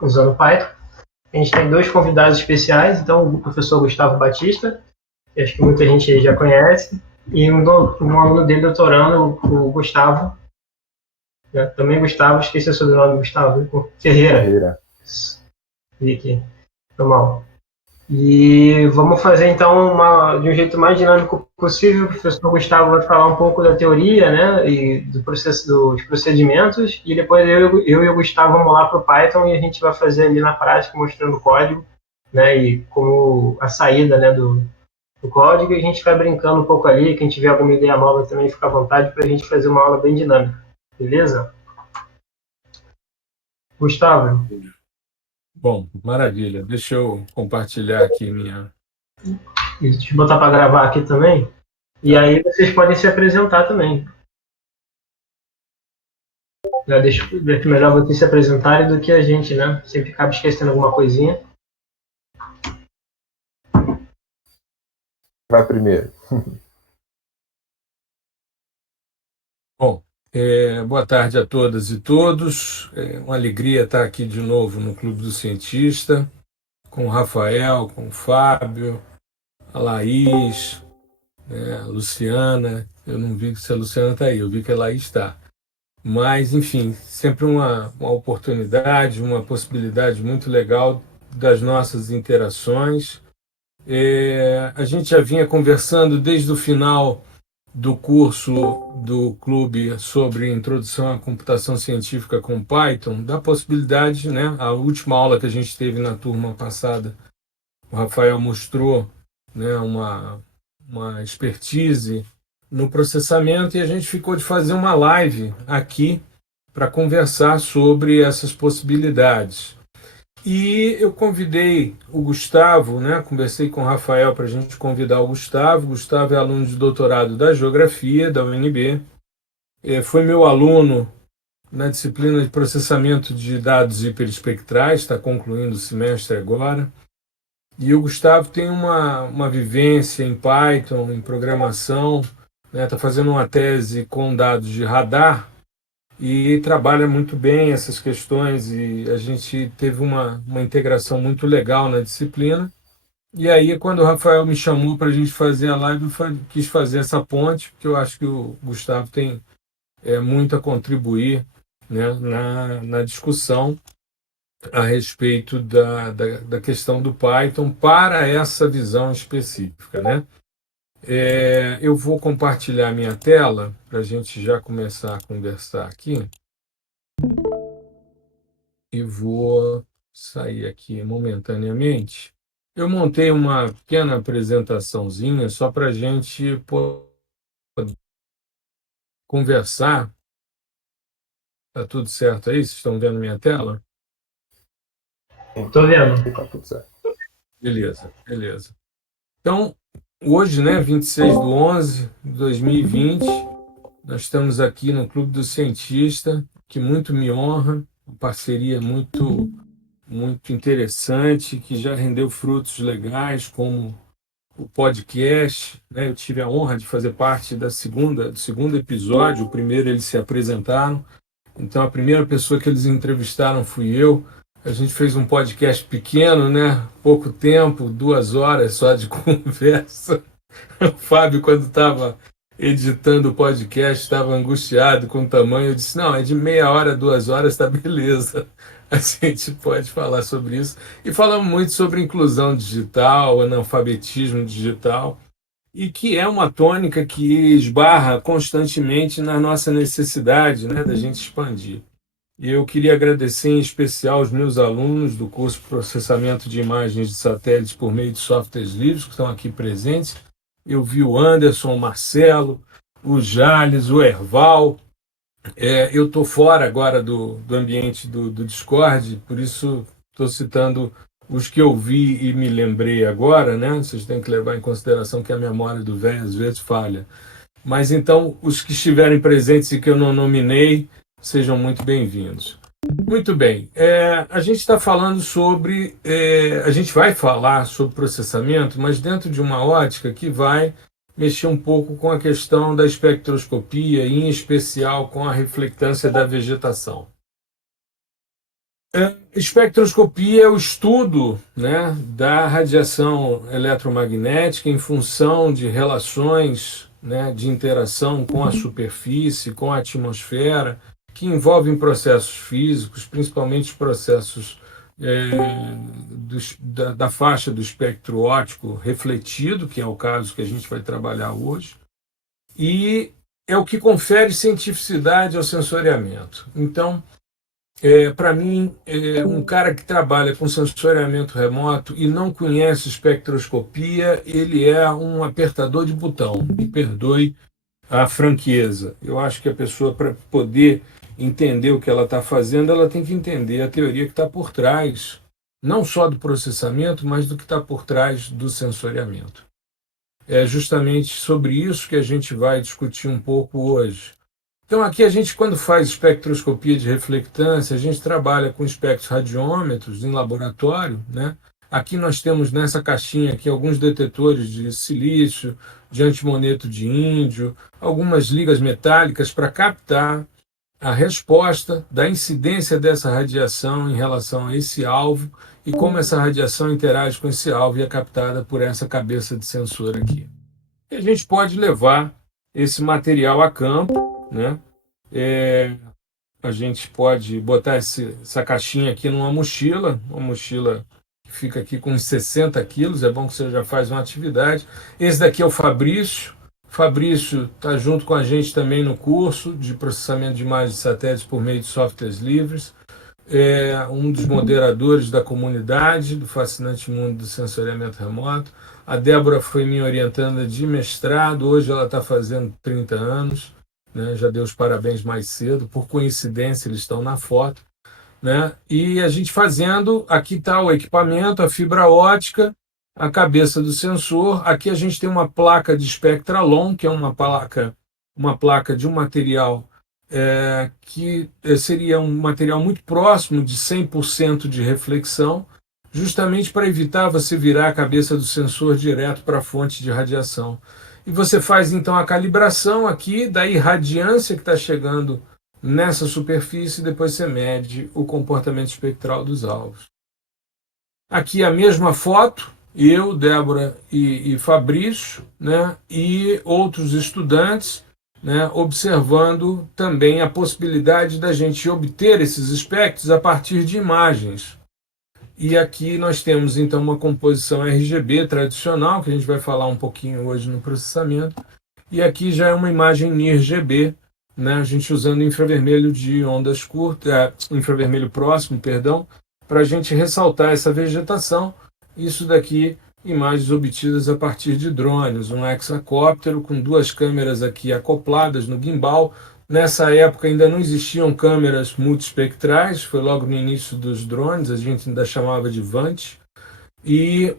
usando Python. A gente tem dois convidados especiais, então o professor Gustavo Batista, que acho que muita gente já conhece, e um aluno dele doutorando, o Gustavo, né? Também Gustavo, esqueci o sobrenome, Gustavo Ferreira. Ferreira. Vi aqui, foi mal. E vamos fazer então de um jeito mais dinâmico possível. O professor Gustavo vai falar um pouco da teoria, né, e do processo dos procedimentos, e depois eu e o Gustavo vamos lá para o Python e a gente vai fazer ali na prática mostrando o código, né, e como a saída, né, do código, e a gente vai brincando um pouco ali. Quem tiver alguma ideia nova também fica à vontade para a gente fazer uma aula bem dinâmica, beleza? Gustavo. Bom, maravilha. Deixa eu compartilhar aqui minha. Deixa eu botar para gravar aqui também. E aí vocês podem se apresentar também. Deixa melhor vocês se apresentarem do que a gente, né? Sempre acaba esquecendo alguma coisinha. Vai primeiro. Bom, boa tarde a todas e todos. É uma alegria estar aqui de novo no Clube do Cientista, com o Rafael, com o Fábio, a Laís, a Luciana. Eu não vi se a Luciana está aí, eu vi que a Laís está. Mas, enfim, sempre uma oportunidade, uma possibilidade muito legal das nossas interações. A gente já vinha conversando desde o final do curso do clube sobre introdução à computação científica com Python, da possibilidade, né? A última aula que a gente teve na turma passada, o Rafael mostrou, né, uma expertise no processamento, e a gente ficou de fazer uma live aqui para conversar sobre essas possibilidades. E eu convidei o Gustavo, né? Conversei com o Rafael para a gente convidar o Gustavo. O Gustavo é aluno de doutorado da Geografia, da UNB. Foi meu aluno na disciplina de processamento de dados hiperespectrais, está concluindo o semestre agora. E o Gustavo tem uma vivência em Python, em programação, né? Está fazendo uma tese com dados de radar e trabalha muito bem essas questões, e a gente teve uma integração muito legal na disciplina. E aí, quando o Rafael me chamou para a gente fazer a live, eu quis fazer essa ponte, porque eu acho que o Gustavo tem muito a contribuir, né, na discussão a respeito da questão do Python para essa visão específica, né? Eu vou compartilhar minha tela para a gente já começar a conversar aqui. E vou sair aqui momentaneamente. Eu montei uma pequena apresentaçãozinha só para a gente poder conversar. Está tudo certo aí? Vocês estão vendo minha tela? Estou vendo. Tá tudo certo. Beleza, beleza. Então, hoje, né, 26/11/2020, nós estamos aqui no Clube do Cientista, que muito me honra, uma parceria muito interessante, que já rendeu frutos legais, como o podcast, né? Eu tive a honra de fazer parte do segundo episódio. O primeiro eles se apresentaram, então a primeira pessoa que eles entrevistaram fui eu. A gente fez um podcast pequeno, né? Pouco tempo, 2 horas só de conversa. O Fábio, quando estava editando o podcast, estava angustiado com o tamanho. Eu disse: não, é de meia hora, 2 horas, está beleza. A gente pode falar sobre isso. E falamos muito sobre inclusão digital, analfabetismo digital, e que é uma tônica que esbarra constantemente na nossa necessidade, né, da gente expandir. E eu queria agradecer em especial os meus alunos do curso de Processamento de Imagens de Satélites por meio de softwares livres, que estão aqui presentes. Eu vi o Anderson, o Marcelo, o Jales, o Erval. Eu estou fora agora do ambiente do Discord, por isso estou citando os que eu vi e me lembrei agora, né? Vocês têm que levar em consideração que a memória do velho às vezes falha. Mas então, os que estiverem presentes e que eu não nominei, sejam muito bem-vindos. Muito bem, a gente está falando sobre, a gente vai falar sobre processamento, mas dentro de uma ótica que vai mexer um pouco com a questão da espectroscopia, em especial com a reflectância da vegetação. Espectroscopia é o estudo, né, da radiação eletromagnética em função de relações, né, de interação com a superfície, com a atmosfera, que envolvem processos físicos, principalmente os processos da faixa do espectro óptico refletido, que é o caso que a gente vai trabalhar hoje, e é o que confere cientificidade ao sensoriamento. Então, para mim, um cara que trabalha com sensoriamento remoto e não conhece espectroscopia, ele é um apertador de botão. Me perdoe a franqueza. Eu acho que a pessoa, para poder entender o que ela está fazendo, ela tem que entender a teoria que está por trás, não só do processamento, mas do que está por trás do sensoriamento. É justamente sobre isso que a gente vai discutir um pouco hoje. Então, aqui a gente, quando faz espectroscopia de reflectância, a gente trabalha com espectros radiômetros em laboratório, né? Aqui nós temos nessa caixinha aqui alguns detetores de silício, de antimoneto de índio, algumas ligas metálicas para captar a resposta da incidência dessa radiação em relação a esse alvo e como essa radiação interage com esse alvo e é captada por essa cabeça de sensor aqui. E a gente pode levar esse material a campo, né? A gente pode botar essa caixinha aqui numa mochila, uma mochila que fica aqui com uns 60 quilos, é bom que você já faz uma atividade. Esse daqui é o Fabrício. O Fabrício está junto com a gente também no curso de processamento de imagens de satélites por meio de softwares livres. É um dos moderadores da comunidade do Fascinante Mundo do Sensoriamento Remoto. A Débora foi minha orientanda de mestrado, hoje ela está fazendo 30 anos, né? Já dei os parabéns mais cedo, por coincidência eles estão na foto, né? E a gente fazendo, aqui está o equipamento, a fibra ótica, a cabeça do sensor, aqui a gente tem uma placa de Spectralon, que é uma placa de um material que seria um material muito próximo de 100% de reflexão, justamente para evitar você virar a cabeça do sensor direto para a fonte de radiação. E você faz então a calibração aqui da irradiância que está chegando nessa superfície e depois você mede o comportamento espectral dos alvos. Aqui a mesma foto, eu, Débora e Fabrício, né, e outros estudantes, né, observando também a possibilidade da gente obter esses espectros a partir de imagens. E aqui nós temos então uma composição RGB tradicional, que a gente vai falar um pouquinho hoje no processamento, e aqui já é uma imagem NIR-GB, né, a gente usando infravermelho de ondas curtas, infravermelho próximo, perdão, para a gente ressaltar essa vegetação. Isso daqui, imagens obtidas a partir de drones, um hexacóptero com duas câmeras aqui acopladas no gimbal. Nessa época ainda não existiam câmeras multispectrais, foi logo no início dos drones, a gente ainda chamava de VANT, e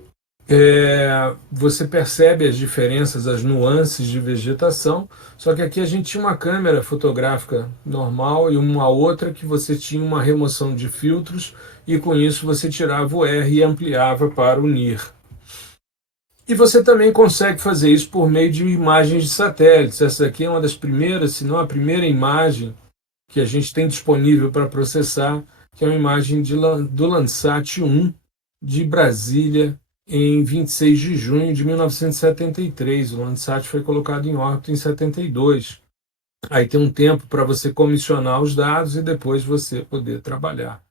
você percebe as diferenças, as nuances de vegetação, só que aqui a gente tinha uma câmera fotográfica normal e uma outra que você tinha uma remoção de filtros e com isso você tirava o R e ampliava para o NIR. E você também consegue fazer isso por meio de imagens de satélites. Essa aqui é uma das primeiras, se não a primeira imagem que a gente tem disponível para processar, que é uma imagem do Landsat 1 de Brasília, em 26 de junho de 1973. O Landsat foi colocado em órbita em 72. Aí tem um tempo para você comissionar os dados e depois você poder trabalhar.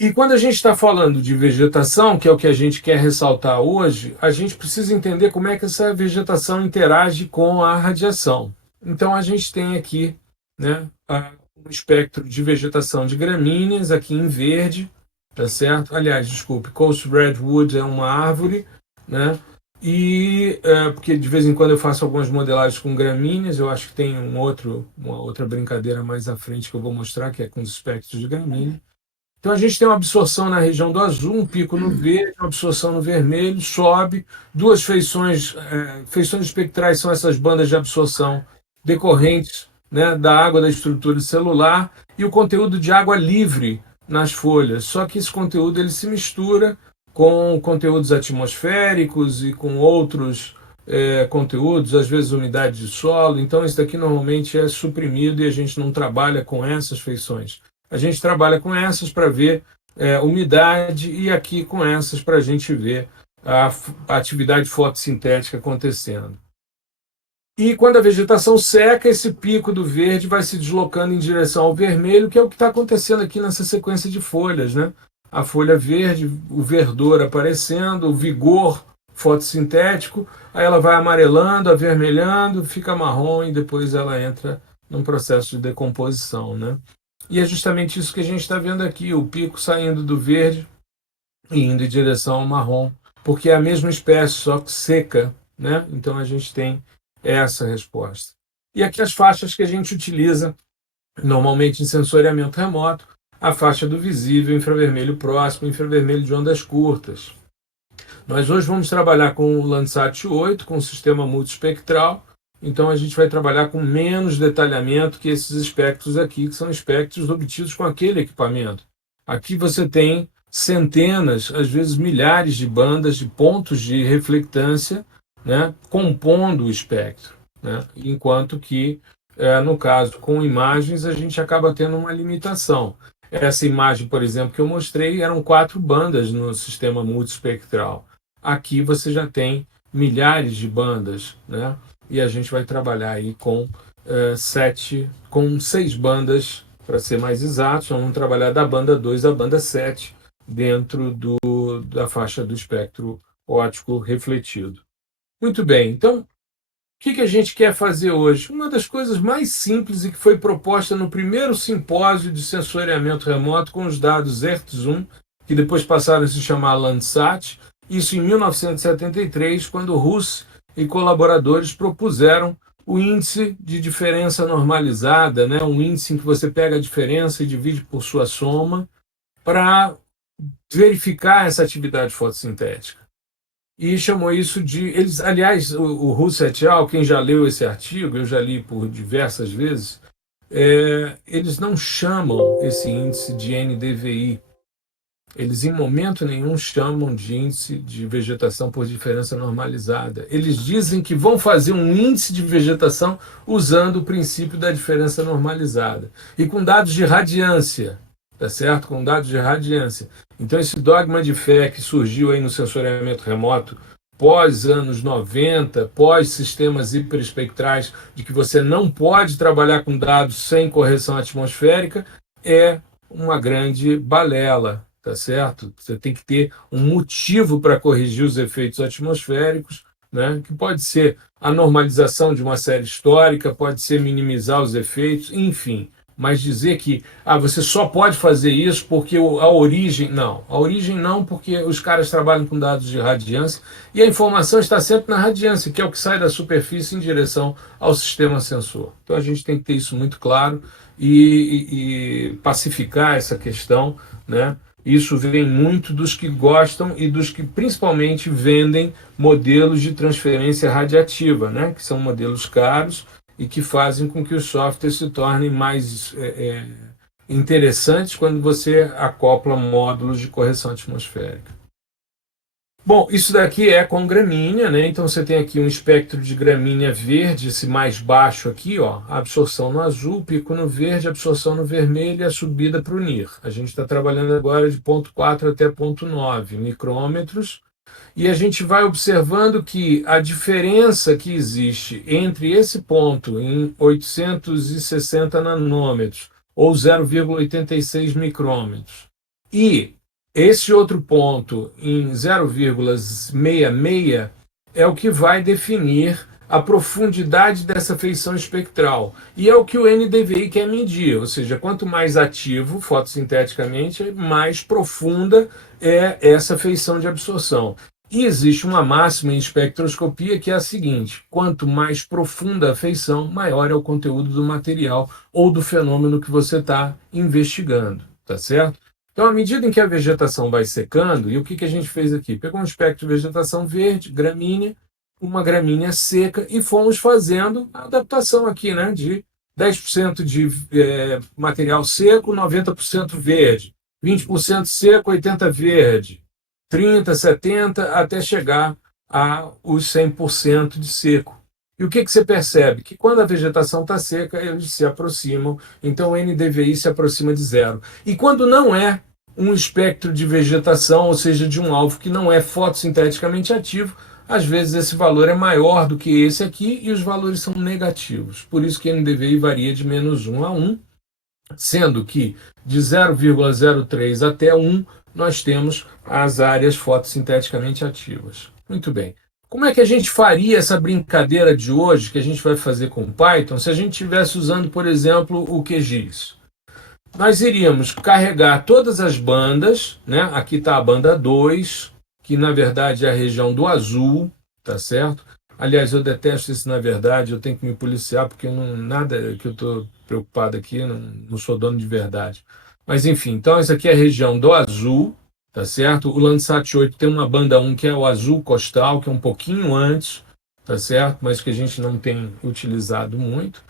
E quando a gente está falando de vegetação, que é o que a gente quer ressaltar hoje, a gente precisa entender como é que essa vegetação interage com a radiação. Então a gente tem aqui, né, um espectro de vegetação de gramíneas, aqui em verde, tá certo? Aliás, desculpe, Coast Redwood é uma árvore, né? E porque de vez em quando eu faço algumas modelagens com gramíneas, eu acho que tem uma outra brincadeira mais à frente que eu vou mostrar, que é com os espectros de gramínea. Então a gente tem uma absorção na região do azul, um pico no verde, uma absorção no vermelho, sobe, duas feições espectrais são essas bandas de absorção decorrentes, né, da água da estrutura celular e o conteúdo de água livre nas folhas. Só que esse conteúdo ele se mistura com conteúdos atmosféricos e com outros conteúdos, às vezes umidade de solo. Então isso daqui normalmente é suprimido e a gente não trabalha com essas feições. a gente trabalha com essas para ver umidade e aqui com essas para a gente ver a atividade fotossintética acontecendo. E quando a vegetação seca, esse pico do verde vai se deslocando em direção ao vermelho, que é o que está acontecendo aqui nessa sequência de folhas, né? A folha verde, o verdor aparecendo, o vigor fotossintético, aí ela vai amarelando, avermelhando, fica marrom e depois ela entra num processo de decomposição, né? E é justamente isso que a gente está vendo aqui, o pico saindo do verde e indo em direção ao marrom, porque é a mesma espécie, só que seca, né? Então a gente tem essa resposta. E aqui as faixas que a gente utiliza normalmente em sensoriamento remoto, a faixa do visível, infravermelho próximo, infravermelho de ondas curtas. Nós hoje vamos trabalhar com o Landsat 8, com o sistema multiespectral, então a gente vai trabalhar com menos detalhamento que esses espectros aqui, que são espectros obtidos com aquele equipamento. Aqui você tem centenas, às vezes milhares de bandas de pontos de reflectância, né, compondo o espectro, né, enquanto que, no caso, com imagens, a gente acaba tendo uma limitação. Essa imagem, por exemplo, que eu mostrei, eram 4 bandas no sistema multiespectral. Aqui você já tem milhares de bandas, né? E a gente vai trabalhar aí com 6 bandas, para ser mais exatos. Vamos trabalhar da banda 2 à banda 7 dentro da faixa do espectro óptico refletido. Muito bem, então, o que a gente quer fazer hoje? Uma das coisas mais simples e que foi proposta no primeiro simpósio de sensoriamento remoto com os dados Earth-Zoom, que depois passaram a se chamar Landsat, isso em 1973, quando Russ e colaboradores propuseram o índice de diferença normalizada, né? Um índice em que você pega a diferença e divide por sua soma, para verificar essa atividade fotossintética. E chamou isso de... aliás, o Russ et al., quem já leu esse artigo, eu já li por diversas vezes, eles não chamam esse índice de NDVI. Eles, em momento nenhum, chamam de índice de vegetação por diferença normalizada. Eles dizem que vão fazer um índice de vegetação usando o princípio da diferença normalizada. E com dados de radiância, tá certo? Com dados de radiância. Então, esse dogma de fé que surgiu aí no sensoriamento remoto, pós anos 90, pós sistemas hiperespectrais, de que você não pode trabalhar com dados sem correção atmosférica, é uma grande balela, tá certo? Você tem que ter um motivo para corrigir os efeitos atmosféricos, né? Que pode ser a normalização de uma série histórica, pode ser minimizar os efeitos, enfim. Mas dizer que você só pode fazer isso porque a origem... Não, a origem não, porque os caras trabalham com dados de radiância e a informação está sempre na radiância, que é o que sai da superfície em direção ao sistema sensor. Então a gente tem que ter isso muito claro e pacificar essa questão, né? Isso vem muito dos que gostam e dos que principalmente vendem modelos de transferência radiativa, né? Que são modelos caros e que fazem com que os softwares se tornem mais interessantes quando você acopla módulos de correção atmosférica. Bom, isso daqui é com gramínea, né? Então você tem aqui um espectro de gramínea verde, esse mais baixo aqui, ó, a absorção no azul, pico no verde, absorção no vermelho e a subida para o NIR. A gente está trabalhando agora de 0,4 até 0,9 micrômetros, e a gente vai observando que a diferença que existe entre esse ponto em 860 nanômetros, ou 0,86 micrômetros, e esse outro ponto em 0,66 é o que vai definir a profundidade dessa feição espectral. E é o que o NDVI quer medir, ou seja, quanto mais ativo fotossinteticamente, mais profunda é essa feição de absorção. E existe uma máxima em espectroscopia que é a seguinte: quanto mais profunda a feição, maior é o conteúdo do material ou do fenômeno que você está investigando, tá certo? Então, à medida em que a vegetação vai secando, e o que a gente fez aqui? Pegou um espectro de vegetação verde, gramínea, uma gramínea seca, e fomos fazendo a adaptação aqui, né, de 10% de material seco, 90% verde, 20% seco, 80% verde, 30%, 70%, até chegar aos 100% de seco. E o que você percebe? Que quando a vegetação está seca, eles se aproximam, então o NDVI se aproxima de zero. E quando não é um espectro de vegetação, ou seja, de um alvo que não é fotossinteticamente ativo, às vezes esse valor é maior do que esse aqui e os valores são negativos. Por isso que o NDVI varia de -1 a 1, sendo que de 0,03 até 1 nós temos as áreas fotossinteticamente ativas. Muito bem. Como é que a gente faria essa brincadeira de hoje que a gente vai fazer com Python se a gente estivesse usando, por exemplo, o QGIS? Nós iríamos carregar todas as bandas, né? Aqui está a banda 2, que na verdade é a região do azul, tá certo? Aliás, eu detesto isso na verdade, eu tenho que me policiar, porque nada que eu estou preocupado aqui, não sou dono de verdade. Mas enfim, então essa aqui é a região do azul, tá certo? O Landsat 8 tem uma banda 1 que é o azul costal, que é um pouquinho antes, tá certo? Mas que a gente não tem utilizado muito.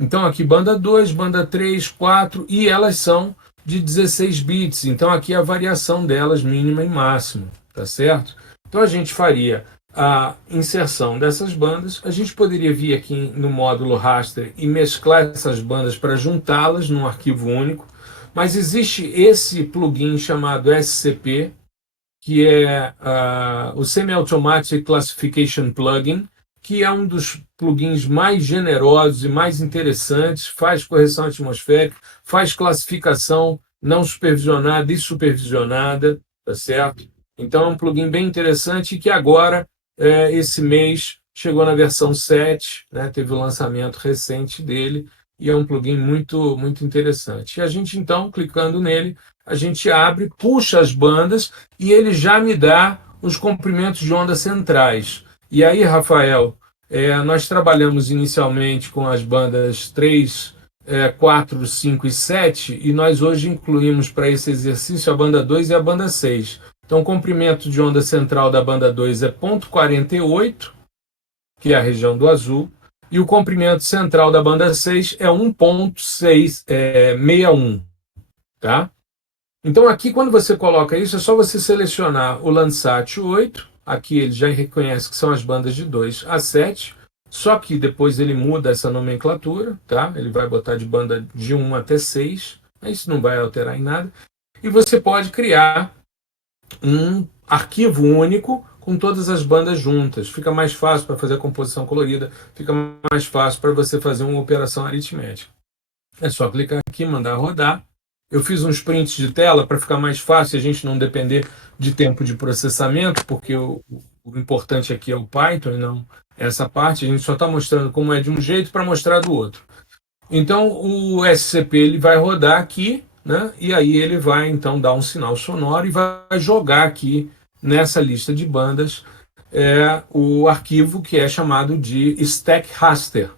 Então aqui banda 2, banda 3, 4 e elas são de 16 bits. Então aqui a variação delas mínima e máxima, tá certo? Então a gente faria a inserção dessas bandas, a gente poderia vir aqui no módulo raster e mesclar essas bandas para juntá-las num arquivo único, mas existe esse plugin chamado SCP, que é o Semi-Automatic Classification Plugin, que é um dos plugins mais generosos e mais interessantes, faz correção atmosférica, faz classificação não supervisionada e supervisionada, tá certo? Então é um plugin bem interessante e que agora, esse mês, chegou na versão 7, né? Teve o lançamento recente dele, e é um plugin muito, muito interessante. E a gente, então, clicando nele, a gente abre, puxa as bandas e ele já me dá os comprimentos de onda centrais. E aí, Rafael, nós trabalhamos inicialmente com as bandas 3, 4, 5 e 7, e nós hoje incluímos para esse exercício a banda 2 e a banda 6. Então, o comprimento de onda central da banda 2 é 0,48, que é a região do azul, e o comprimento central da banda 6 é 1,61, tá? Então, aqui, quando você coloca isso, é só você selecionar o Landsat 8. Aqui ele já reconhece que são as bandas de 2 a 7, só que depois ele muda essa nomenclatura, tá? Ele vai botar de banda de 1 até 6, isso não vai alterar em nada. E você pode criar um arquivo único com todas as bandas juntas. Fica mais fácil para fazer a composição colorida, fica mais fácil para você fazer uma operação aritmética. É só clicar aqui, mandar rodar. Eu fiz uns prints de tela para ficar mais fácil a gente não depender de tempo de processamento, porque o importante aqui é o Python e não essa parte. A gente só está mostrando como é de um jeito para mostrar do outro. Então o SCP ele vai rodar aqui, né? E aí ele vai então dar um sinal sonoro e vai jogar aqui nessa lista de bandas o arquivo que é chamado de stack raster.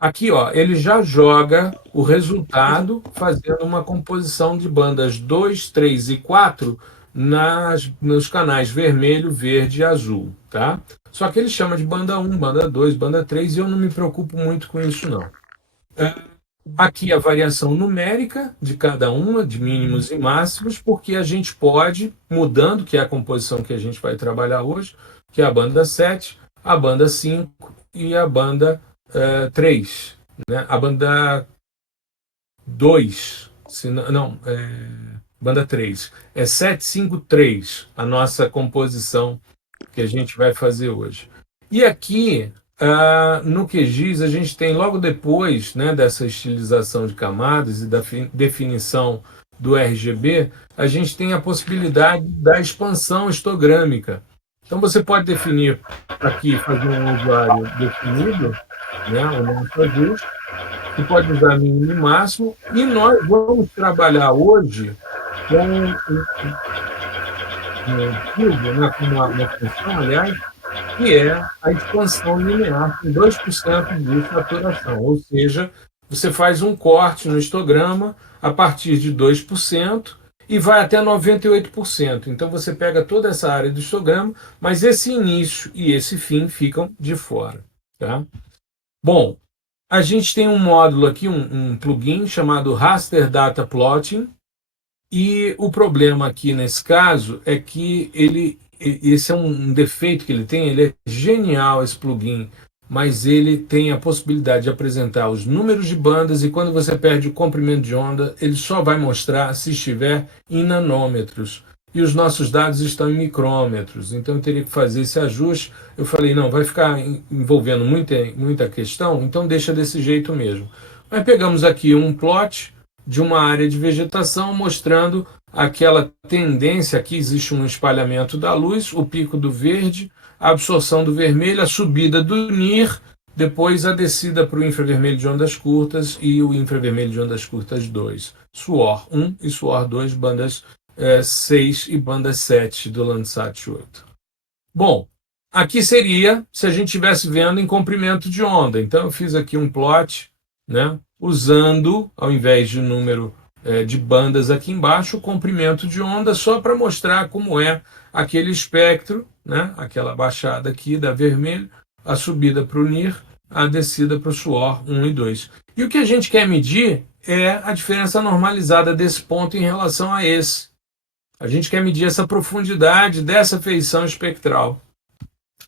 Aqui, ó, ele já joga o resultado fazendo uma composição de bandas 2, 3 e 4 nos canais vermelho, verde e azul, tá? Só que ele chama de banda 1, banda 2, banda 3 e eu não me preocupo muito com isso, não. Aqui a variação numérica de cada uma, de mínimos e máximos, porque a gente pode, mudando, que é a composição que a gente vai trabalhar hoje, que é a banda 7, a banda 5 e a banda 3, né? A banda 2, banda 3, é 753, a nossa composição que a gente vai fazer hoje. E aqui, no QGIS, a gente tem logo depois, né, dessa estilização de camadas e da definição do RGB, a gente tem a possibilidade da expansão histogrâmica. Então você pode definir aqui, fazer um usuário definido, né, o nosso ajuste, que pode usar mínimo e máximo, e nós vamos trabalhar hoje com com uma função, aliás, que é a expansão linear com 2% de saturação, ou seja, você faz um corte no histograma a partir de 2% e vai até 98%. Então você pega toda essa área do histograma, mas esse início e esse fim ficam de fora, tá? Bom, a gente tem um módulo aqui, um plugin chamado Raster Data Plotting, e o problema aqui nesse caso é que esse é um defeito que ele tem, ele é genial, esse plugin mas ele tem a possibilidade de apresentar os números de bandas e quando você perde o comprimento de onda, ele só vai mostrar se estiver em nanômetros. E os nossos dados estão em micrômetros, então eu teria que fazer esse ajuste. Eu falei, não, vai ficar envolvendo muita questão, então deixa desse jeito mesmo. Mas pegamos aqui um plot de uma área de vegetação mostrando aquela tendência, aqui existe um espalhamento da luz, o pico do verde, a absorção do vermelho, a subida do NIR, depois a descida para o infravermelho de ondas curtas e o infravermelho de ondas curtas 2. SUOR 1 e SUOR 2, bandas 6 e banda 7 do Landsat 8. Bom, aqui seria se a gente estivesse vendo em comprimento de onda. Então eu fiz aqui um plot, né, usando, ao invés de número de bandas aqui embaixo, o comprimento de onda, só para mostrar como é aquele espectro, né, aquela baixada aqui da vermelho, a subida para o NIR, a descida para o SUOR 1 e 2. E o que a gente quer medir é a diferença normalizada desse ponto em relação a esse. A gente quer medir essa profundidade dessa feição espectral.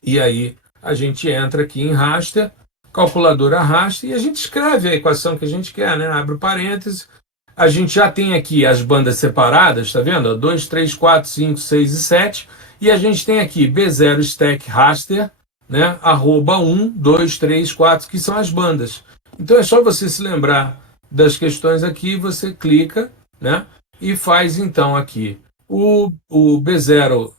E aí a gente entra aqui em raster, calculadora raster, e a gente escreve a equação que a gente quer, né? Abre parênteses. A gente já tem aqui as bandas separadas, está vendo? 2, 3, 4, 5, 6 e 7. E a gente tem aqui B0 stack raster, né? Arroba 1, 2, 3, 4, que são as bandas. Então é só você se lembrar das questões aqui, você clica, né? E faz então aqui o B0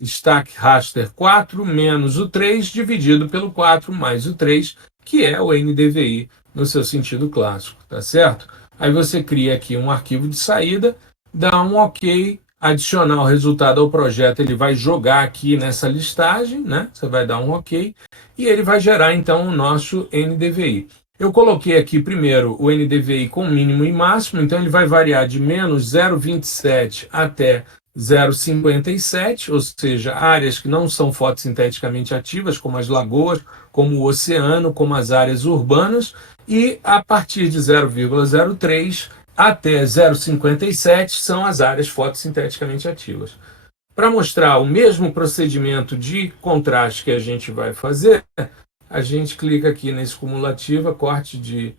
stack raster 4 menos o 3 dividido pelo 4 mais o 3, que é o NDVI no seu sentido clássico, tá certo? Aí você cria aqui um arquivo de saída, dá um OK, adicionar o resultado ao projeto, ele vai jogar aqui nessa listagem, né? Você vai dar um OK, e ele vai gerar então o nosso NDVI. Eu coloquei aqui primeiro o NDVI com mínimo e máximo, então ele vai variar de menos 0,27 até 0,57, ou seja, áreas que não são fotossinteticamente ativas, como as lagoas, como o oceano, como as áreas urbanas, e a partir de 0,03 até 0,57 são as áreas fotossinteticamente ativas. Para mostrar o mesmo procedimento de contraste que a gente vai fazer, a gente clica aqui nesse cumulativa, corte de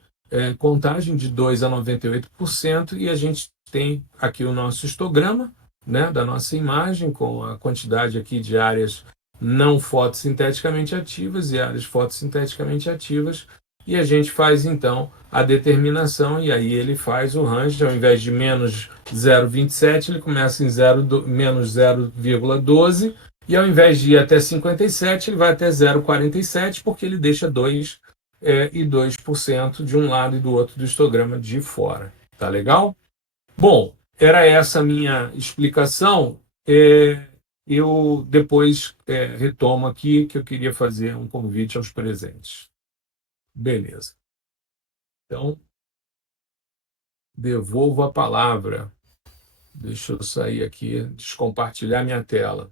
contagem de 2 a 98%, e a gente tem aqui o nosso histograma, né, da nossa imagem, com a quantidade aqui de áreas não fotossinteticamente ativas e áreas fotossinteticamente ativas, e a gente faz então a determinação, e aí ele faz o range, ao invés de menos 0,27, ele começa em menos 0,12, e ao invés de ir até 57, ele vai até 0,47, porque ele deixa 2 e 2% de um lado e do outro do histograma de fora. Tá legal? Bom, era essa a minha explicação. Eu depois retomo aqui que eu queria fazer um convite aos presentes. Beleza. Então, devolvo a palavra. Deixa eu sair aqui, descompartilhar minha tela.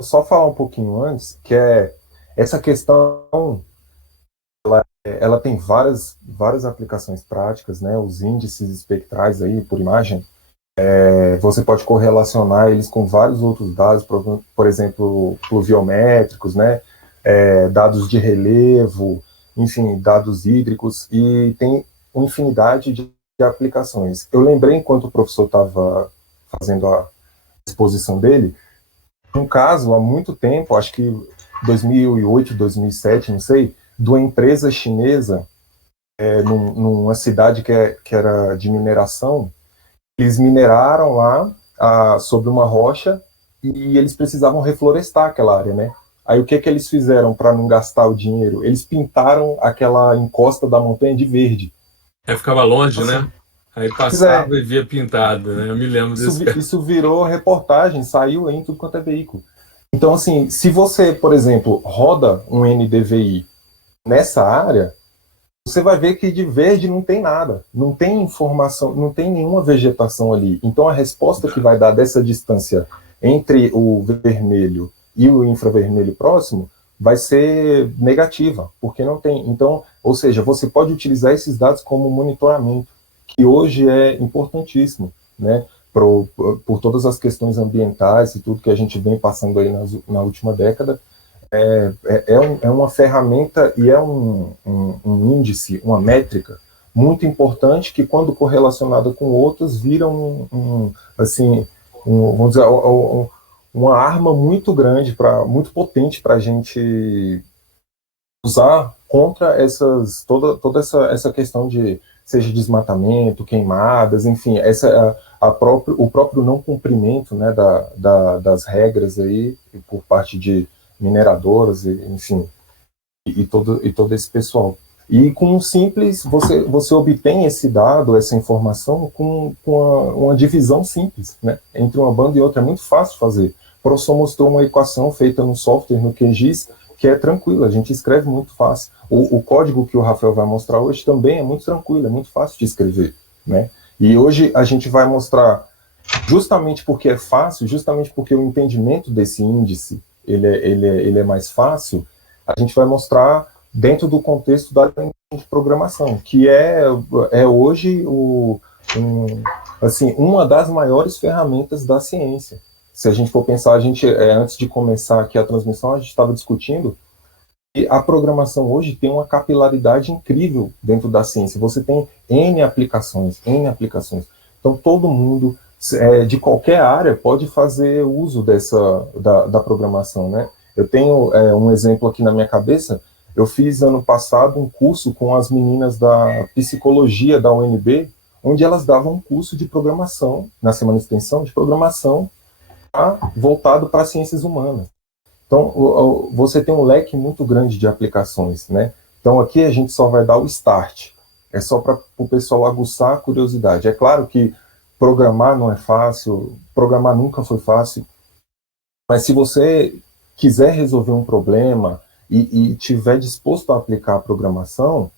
Só falar um pouquinho antes, que essa questão, ela tem várias aplicações práticas, né? Os índices espectrais aí por imagem, você pode correlacionar eles com vários outros dados, por exemplo, pluviométricos, né? Dados de relevo, enfim, dados hídricos, e tem uma infinidade de aplicações. Eu lembrei, enquanto o professor estava fazendo a exposição dele, um caso há muito tempo, acho que 2008, 2007, não sei, de uma empresa chinesa numa cidade que era de mineração. Eles mineraram lá sobre uma rocha e eles precisavam reflorestar aquela área, né? Aí o que eles fizeram para não gastar o dinheiro? Eles pintaram aquela encosta da montanha de verde. Ficava longe, assim, né? Aí passava e via pintado, né? Eu me lembro disso. Isso virou reportagem, saiu em tudo quanto é veículo. Então, assim, se você, por exemplo, roda um NDVI nessa área, você vai ver que de verde não tem nada, não tem informação, não tem nenhuma vegetação ali. Então, a resposta que vai dar dessa distância entre o vermelho e o infravermelho próximo vai ser negativa, porque não tem. Então, ou seja, você pode utilizar esses dados como monitoramento, que hoje é importantíssimo, né? por todas as questões ambientais e tudo que a gente vem passando aí na última década, é uma ferramenta e é um índice, uma métrica muito importante que, quando correlacionada com outras, vira vamos dizer, uma arma muito grande, muito potente para a gente usar contra toda essa questão de, seja desmatamento, queimadas, enfim, o próprio não cumprimento, né, das regras aí por parte de mineradoras, enfim, e todo esse pessoal. E com um simples, você obtém esse dado, essa informação, com uma divisão simples, né, entre uma banda e outra. É muito fácil fazer. O professor mostrou uma equação feita no software, no QGIS, que é tranquilo, a gente escreve muito fácil. O código que o Rafael vai mostrar hoje também é muito tranquilo, é muito fácil de escrever, né? E hoje a gente vai mostrar, justamente porque é fácil, justamente porque o entendimento desse índice ele é mais fácil, a gente vai mostrar dentro do contexto da linguagem de programação, que é hoje uma das maiores ferramentas da ciência. Se a gente for pensar, antes de começar aqui a transmissão, a gente estava discutindo que a programação hoje tem uma capilaridade incrível dentro da ciência. Você tem N aplicações. Então, todo mundo, de qualquer área, pode fazer uso da programação, né? Eu tenho um exemplo aqui na minha cabeça. Eu fiz, ano passado, um curso com as meninas da psicologia da UNB, onde elas davam um curso de programação, na semana de extensão, de programação, voltado para ciências humanas. Então, você tem um leque muito grande de aplicações, né? Então, aqui a gente só vai dar o start. É só para o pessoal aguçar a curiosidade. É claro que programar não é fácil, programar nunca foi fácil, mas se você quiser resolver um problema e tiver disposto a aplicar a programação,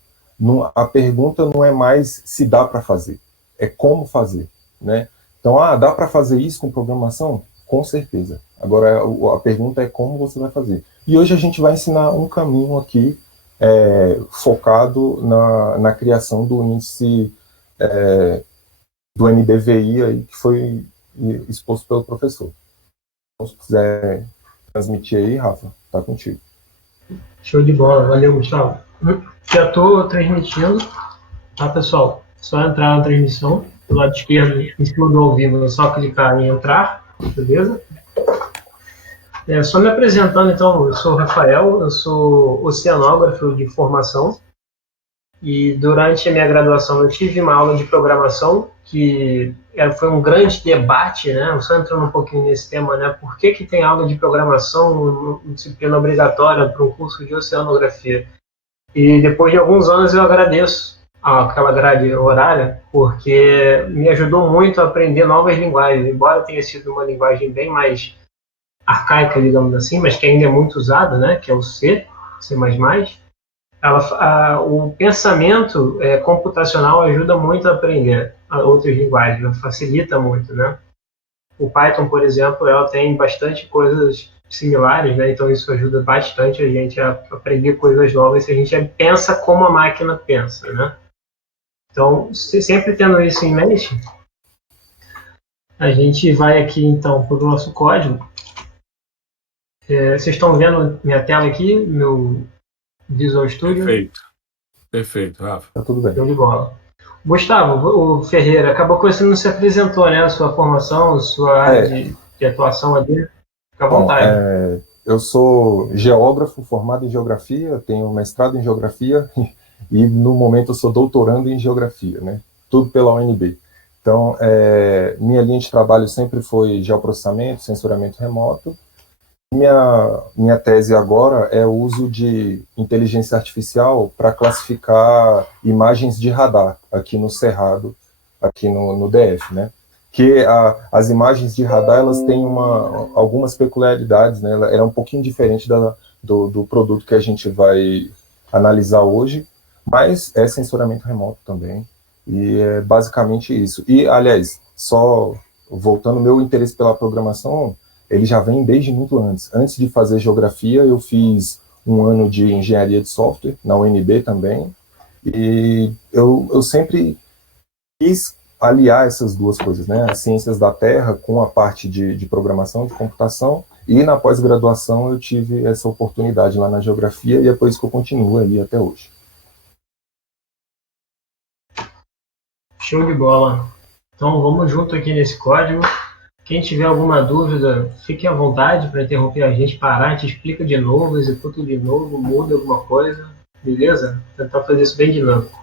a pergunta não é mais se dá para fazer, é como fazer, né? Então, dá para fazer isso com programação? Com certeza. Agora, a pergunta é como você vai fazer. E hoje a gente vai ensinar um caminho aqui focado na criação do índice do NDVI, aí, que foi exposto pelo professor. Então, se quiser transmitir aí, Rafa, tá contigo. Show de bola. Valeu, Gustavo. Já estou transmitindo, tá, pessoal? Só entrar na transmissão, do lado esquerdo, em cima do ao vivo, é só clicar em entrar, beleza? Só me apresentando, então, eu sou o Rafael, eu sou oceanógrafo de formação, e durante a minha graduação eu tive uma aula de programação que foi um grande debate, né? Só entrando um pouquinho nesse tema, né? Por que tem aula de programação, disciplina obrigatória para um curso de oceanografia? E depois de alguns anos eu agradeço aquela grade horária, porque me ajudou muito a aprender novas linguagens, embora tenha sido uma linguagem bem mais arcaica, digamos assim, mas que ainda é muito usada, né? Que é o C++. O pensamento computacional ajuda muito a aprender outras linguagens, facilita muito, né? O Python, por exemplo, ela tem bastante coisas similares, né? Então isso ajuda bastante a gente a aprender coisas novas se a gente pensa como a máquina pensa, né? Então, sempre tendo isso em mente, a gente vai aqui então para o nosso código. Vocês estão vendo minha tela aqui, meu Visual Studio? Perfeito, Rafa. Tá tudo bem. Show de bola. Gustavo, o Ferreira, acabou que você não se apresentou, né? A sua formação, a sua área de atuação ali. Fica à vontade. Eu sou geógrafo, formado em geografia, tenho mestrado em geografia e no momento eu sou doutorando em geografia, né? Tudo pela UNB. Então, minha linha de trabalho sempre foi geoprocessamento, sensoriamento remoto. Minha tese agora é o uso de inteligência artificial para classificar imagens de radar aqui no Cerrado, aqui no DF, né? Que as imagens de radar, elas têm algumas peculiaridades, né? Ela é um pouquinho diferente do produto que a gente vai analisar hoje, mas é sensoriamento remoto também, e é basicamente isso. E, aliás, só voltando, meu interesse pela programação, ele já vem desde muito antes. Antes de fazer geografia, eu fiz um ano de engenharia de software, na UNB também, e eu sempre quis aliar essas duas coisas, né? As ciências da Terra com a parte de programação, de computação, e na pós-graduação eu tive essa oportunidade lá na geografia e é por isso que eu continuo ali até hoje. Show de bola. Então vamos junto aqui nesse código. Quem tiver alguma dúvida, fique à vontade para interromper a gente, parar, a gente explica de novo, executa de novo, muda alguma coisa, beleza? Tentar fazer isso bem dinâmico.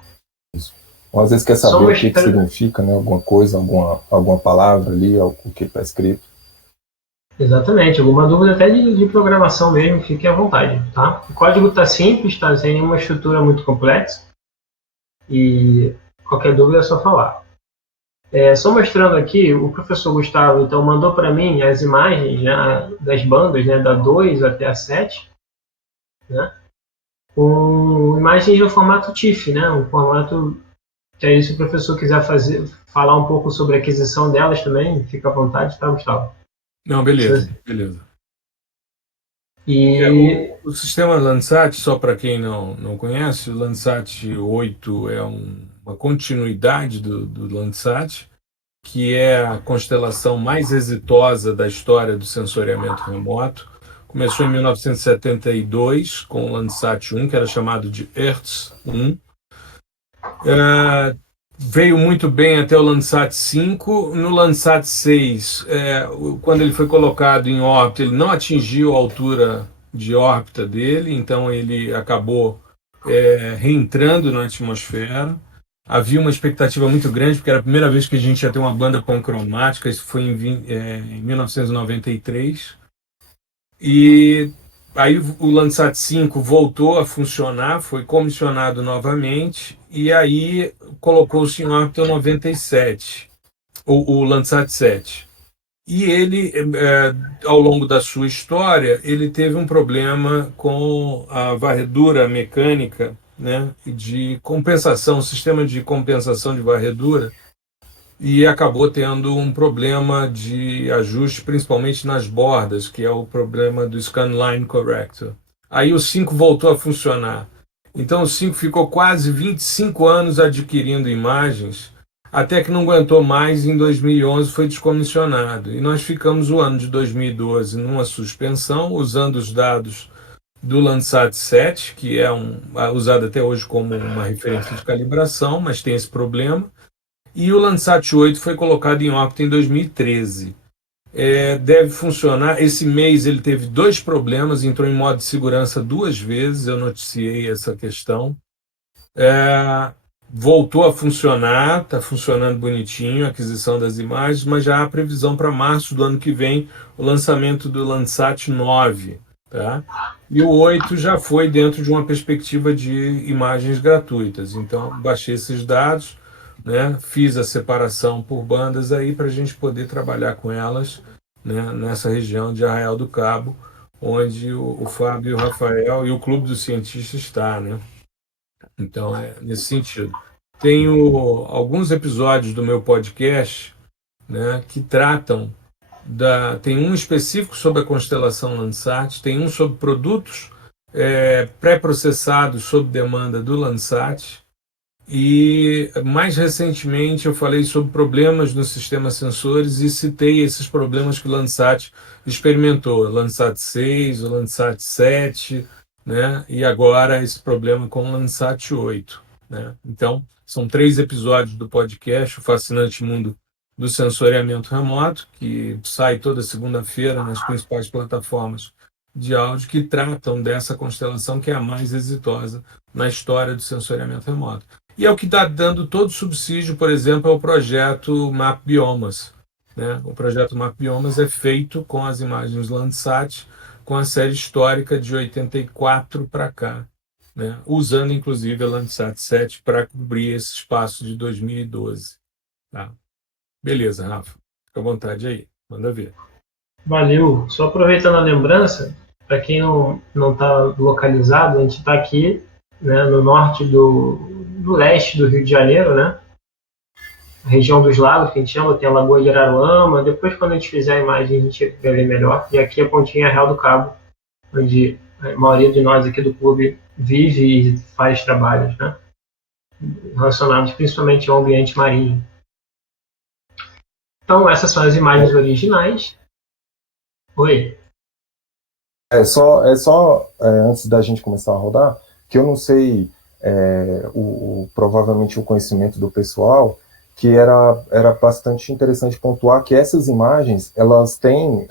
Isso. Ou às vezes quer saber o que significa, né? Alguma coisa, alguma palavra ali, o que está escrito. Exatamente, alguma dúvida até de programação mesmo, fique à vontade, tá? O código está simples, tá? Sem nenhuma estrutura muito complexa e qualquer dúvida é só falar. Só mostrando aqui, o professor Gustavo então mandou para mim as imagens, né, das bandas, né, da 2 até a 7, né, com imagens no formato TIFF, né, um formato que aí se o professor quiser falar um pouco sobre a aquisição delas também, fica à vontade, tá, Gustavo? Não, beleza, beleza. E o sistema Landsat, só para quem não conhece, o Landsat 8 é uma continuidade do Landsat, que é a constelação mais exitosa da história do sensoriamento remoto. Começou em 1972 com o Landsat 1, que era chamado de Hertz 1. Veio muito bem até o Landsat 5. No Landsat 6, quando ele foi colocado em órbita, ele não atingiu a altura de órbita dele, então ele acabou reentrando na atmosfera. Havia uma expectativa muito grande, porque era a primeira vez que a gente ia ter uma banda pancromática, isso foi em 1993. E aí o Landsat 5 voltou a funcionar, foi comissionado novamente, e aí colocou-se em órbita 97, o Landsat 7. E ele, ao longo da sua história, ele teve um problema com a varredura mecânica, né, de compensação, o sistema de compensação de varredura, e acabou tendo um problema de ajuste, principalmente nas bordas, que é o problema do Scanline Corrector. Aí o 5 voltou a funcionar. Então o 5 ficou quase 25 anos adquirindo imagens, até que não aguentou mais e em 2011 foi descomissionado. E nós ficamos o ano de 2012 numa suspensão, usando os dados do Landsat 7, que é usado até hoje como uma referência de calibração, mas tem esse problema. E o Landsat 8 foi colocado em órbita em 2013. Deve funcionar. Esse mês ele teve 2 problemas, entrou em modo de segurança 2 vezes, eu noticiei essa questão. Voltou a funcionar, está funcionando bonitinho a aquisição das imagens, mas já há previsão para março do ano que vem o lançamento do Landsat 9. Tá? E o 8 já foi dentro de uma perspectiva de imagens gratuitas. Então, baixei esses dados, né, fiz a separação por bandas aí para a gente poder trabalhar com elas, né, nessa região de Arraial do Cabo, onde o Fábio, o Rafael e o Clube dos Cientistas está, né? Então, nesse sentido. Tenho alguns episódios do meu podcast, né, que tratam tem um específico sobre a constelação Landsat, tem um sobre produtos pré-processados sob demanda do Landsat, e mais recentemente eu falei sobre problemas no sistema sensores e citei esses problemas que o Landsat experimentou, o Landsat 6, o Landsat 7, né? E agora esse problema com o Landsat 8. Né? Então, são 3 episódios do podcast, O Fascinante Mundo do Sensoriamento Remoto, que sai toda segunda-feira nas principais plataformas de áudio, que tratam dessa constelação que é a mais exitosa na história do sensoriamento remoto. E é o que está dando todo subsídio, por exemplo, ao projeto Map Biomas. Né? O projeto Map Biomas é feito com as imagens Landsat, com a série histórica de 84 para cá, né? Usando inclusive a Landsat 7 para cobrir esse espaço de 2012. Tá? Beleza, Rafa. Fica à vontade aí. Manda ver. Valeu. Só aproveitando a lembrança, para quem não está localizado, a gente está aqui, né, no norte do leste do Rio de Janeiro, né? A região dos lagos, que a gente chama, tem a Lagoa de Araruama. Depois, quando a gente fizer a imagem, a gente vai ver melhor. E aqui é a Pontinha Real do Cabo, onde a maioria de nós aqui do clube vive e faz trabalhos, né, relacionados principalmente ao ambiente marinho. Então, essas são as imagens originais. Oi? Antes da gente começar a rodar, que eu não sei, provavelmente o conhecimento do pessoal, que era bastante interessante pontuar que essas imagens, elas têm,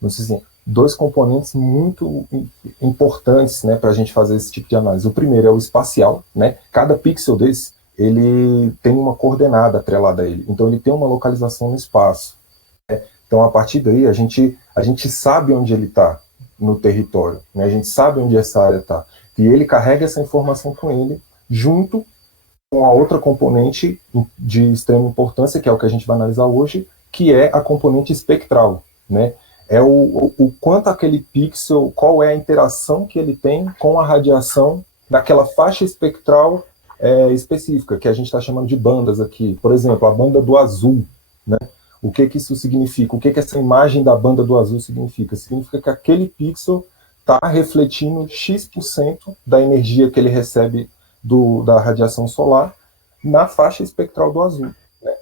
não sei assim, dois componentes muito importantes, né, para a gente fazer esse tipo de análise. O primeiro é o espacial, né? Cada pixel desse, ele tem uma coordenada atrelada a ele, então ele tem uma localização no espaço. Né? Então, a partir daí, a gente sabe onde ele está no território, né? A gente sabe onde essa área está. E ele carrega essa informação com ele, junto com a outra componente de extrema importância, que é o que a gente vai analisar hoje, que é a componente espectral, né? É o quanto aquele pixel, qual é a interação que ele tem com a radiação daquela faixa espectral específica, que a gente está chamando de bandas aqui. Por exemplo, a banda do azul, né? O que isso significa? O que essa imagem da banda do azul significa? Significa que aquele pixel está refletindo X% da energia que ele recebe da radiação solar na faixa espectral do azul. Né?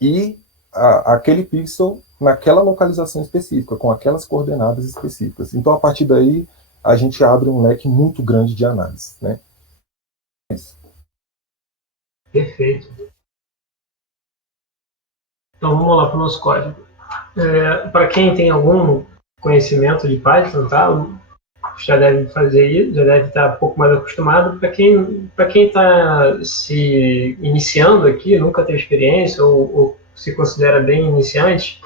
E aquele pixel naquela localização específica, com aquelas coordenadas específicas. Então, a partir daí, a gente abre um leque muito grande de análise. Né? É isso. Perfeito. Então, vamos lá para o nosso código. Para quem tem algum conhecimento de Python, tá? Já deve fazer isso, já deve estar um pouco mais acostumado. Para quem está se iniciando aqui, nunca teve experiência ou se considera bem iniciante,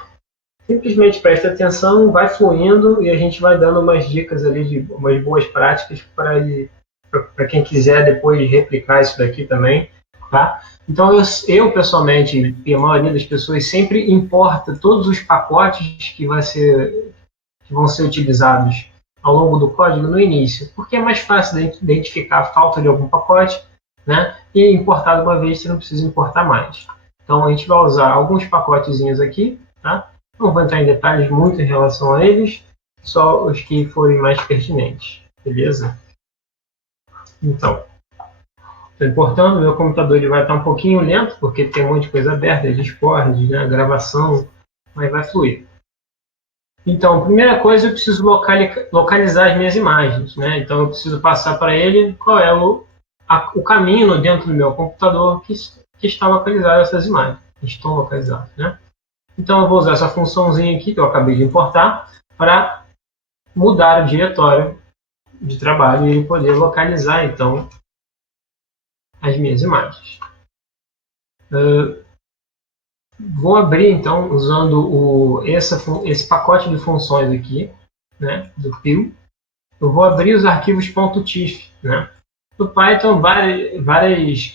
simplesmente presta atenção, vai fluindo e a gente vai dando umas dicas ali de umas boas práticas para quem quiser depois replicar isso daqui também, tá? Então eu pessoalmente e a maioria das pessoas sempre importa todos os pacotes que vão ser utilizados ao longo do código no início, porque é mais fácil de identificar a falta de algum pacote, né? E importar de uma vez, você não precisa importar mais. Então a gente vai usar alguns pacotezinhos aqui, tá? Não vou entrar em detalhes muito em relação a eles, só os que forem mais pertinentes, beleza? Então, estou importando, meu computador ele vai estar um pouquinho lento, porque tem um monte de coisa aberta, Discord, né, gravação, mas vai fluir. Então, primeira coisa, eu preciso localizar as minhas imagens, né? Então, eu preciso passar para ele qual é o caminho dentro do meu computador que está localizado essas imagens, que estão localizadas, né? Então, eu vou usar essa funçãozinha aqui que eu acabei de importar para mudar o diretório de trabalho e poder localizar, então, as minhas imagens. Vou abrir, então, usando esse pacote de funções aqui, né, do PIL. Eu vou abrir os arquivos .tif, né? No Python,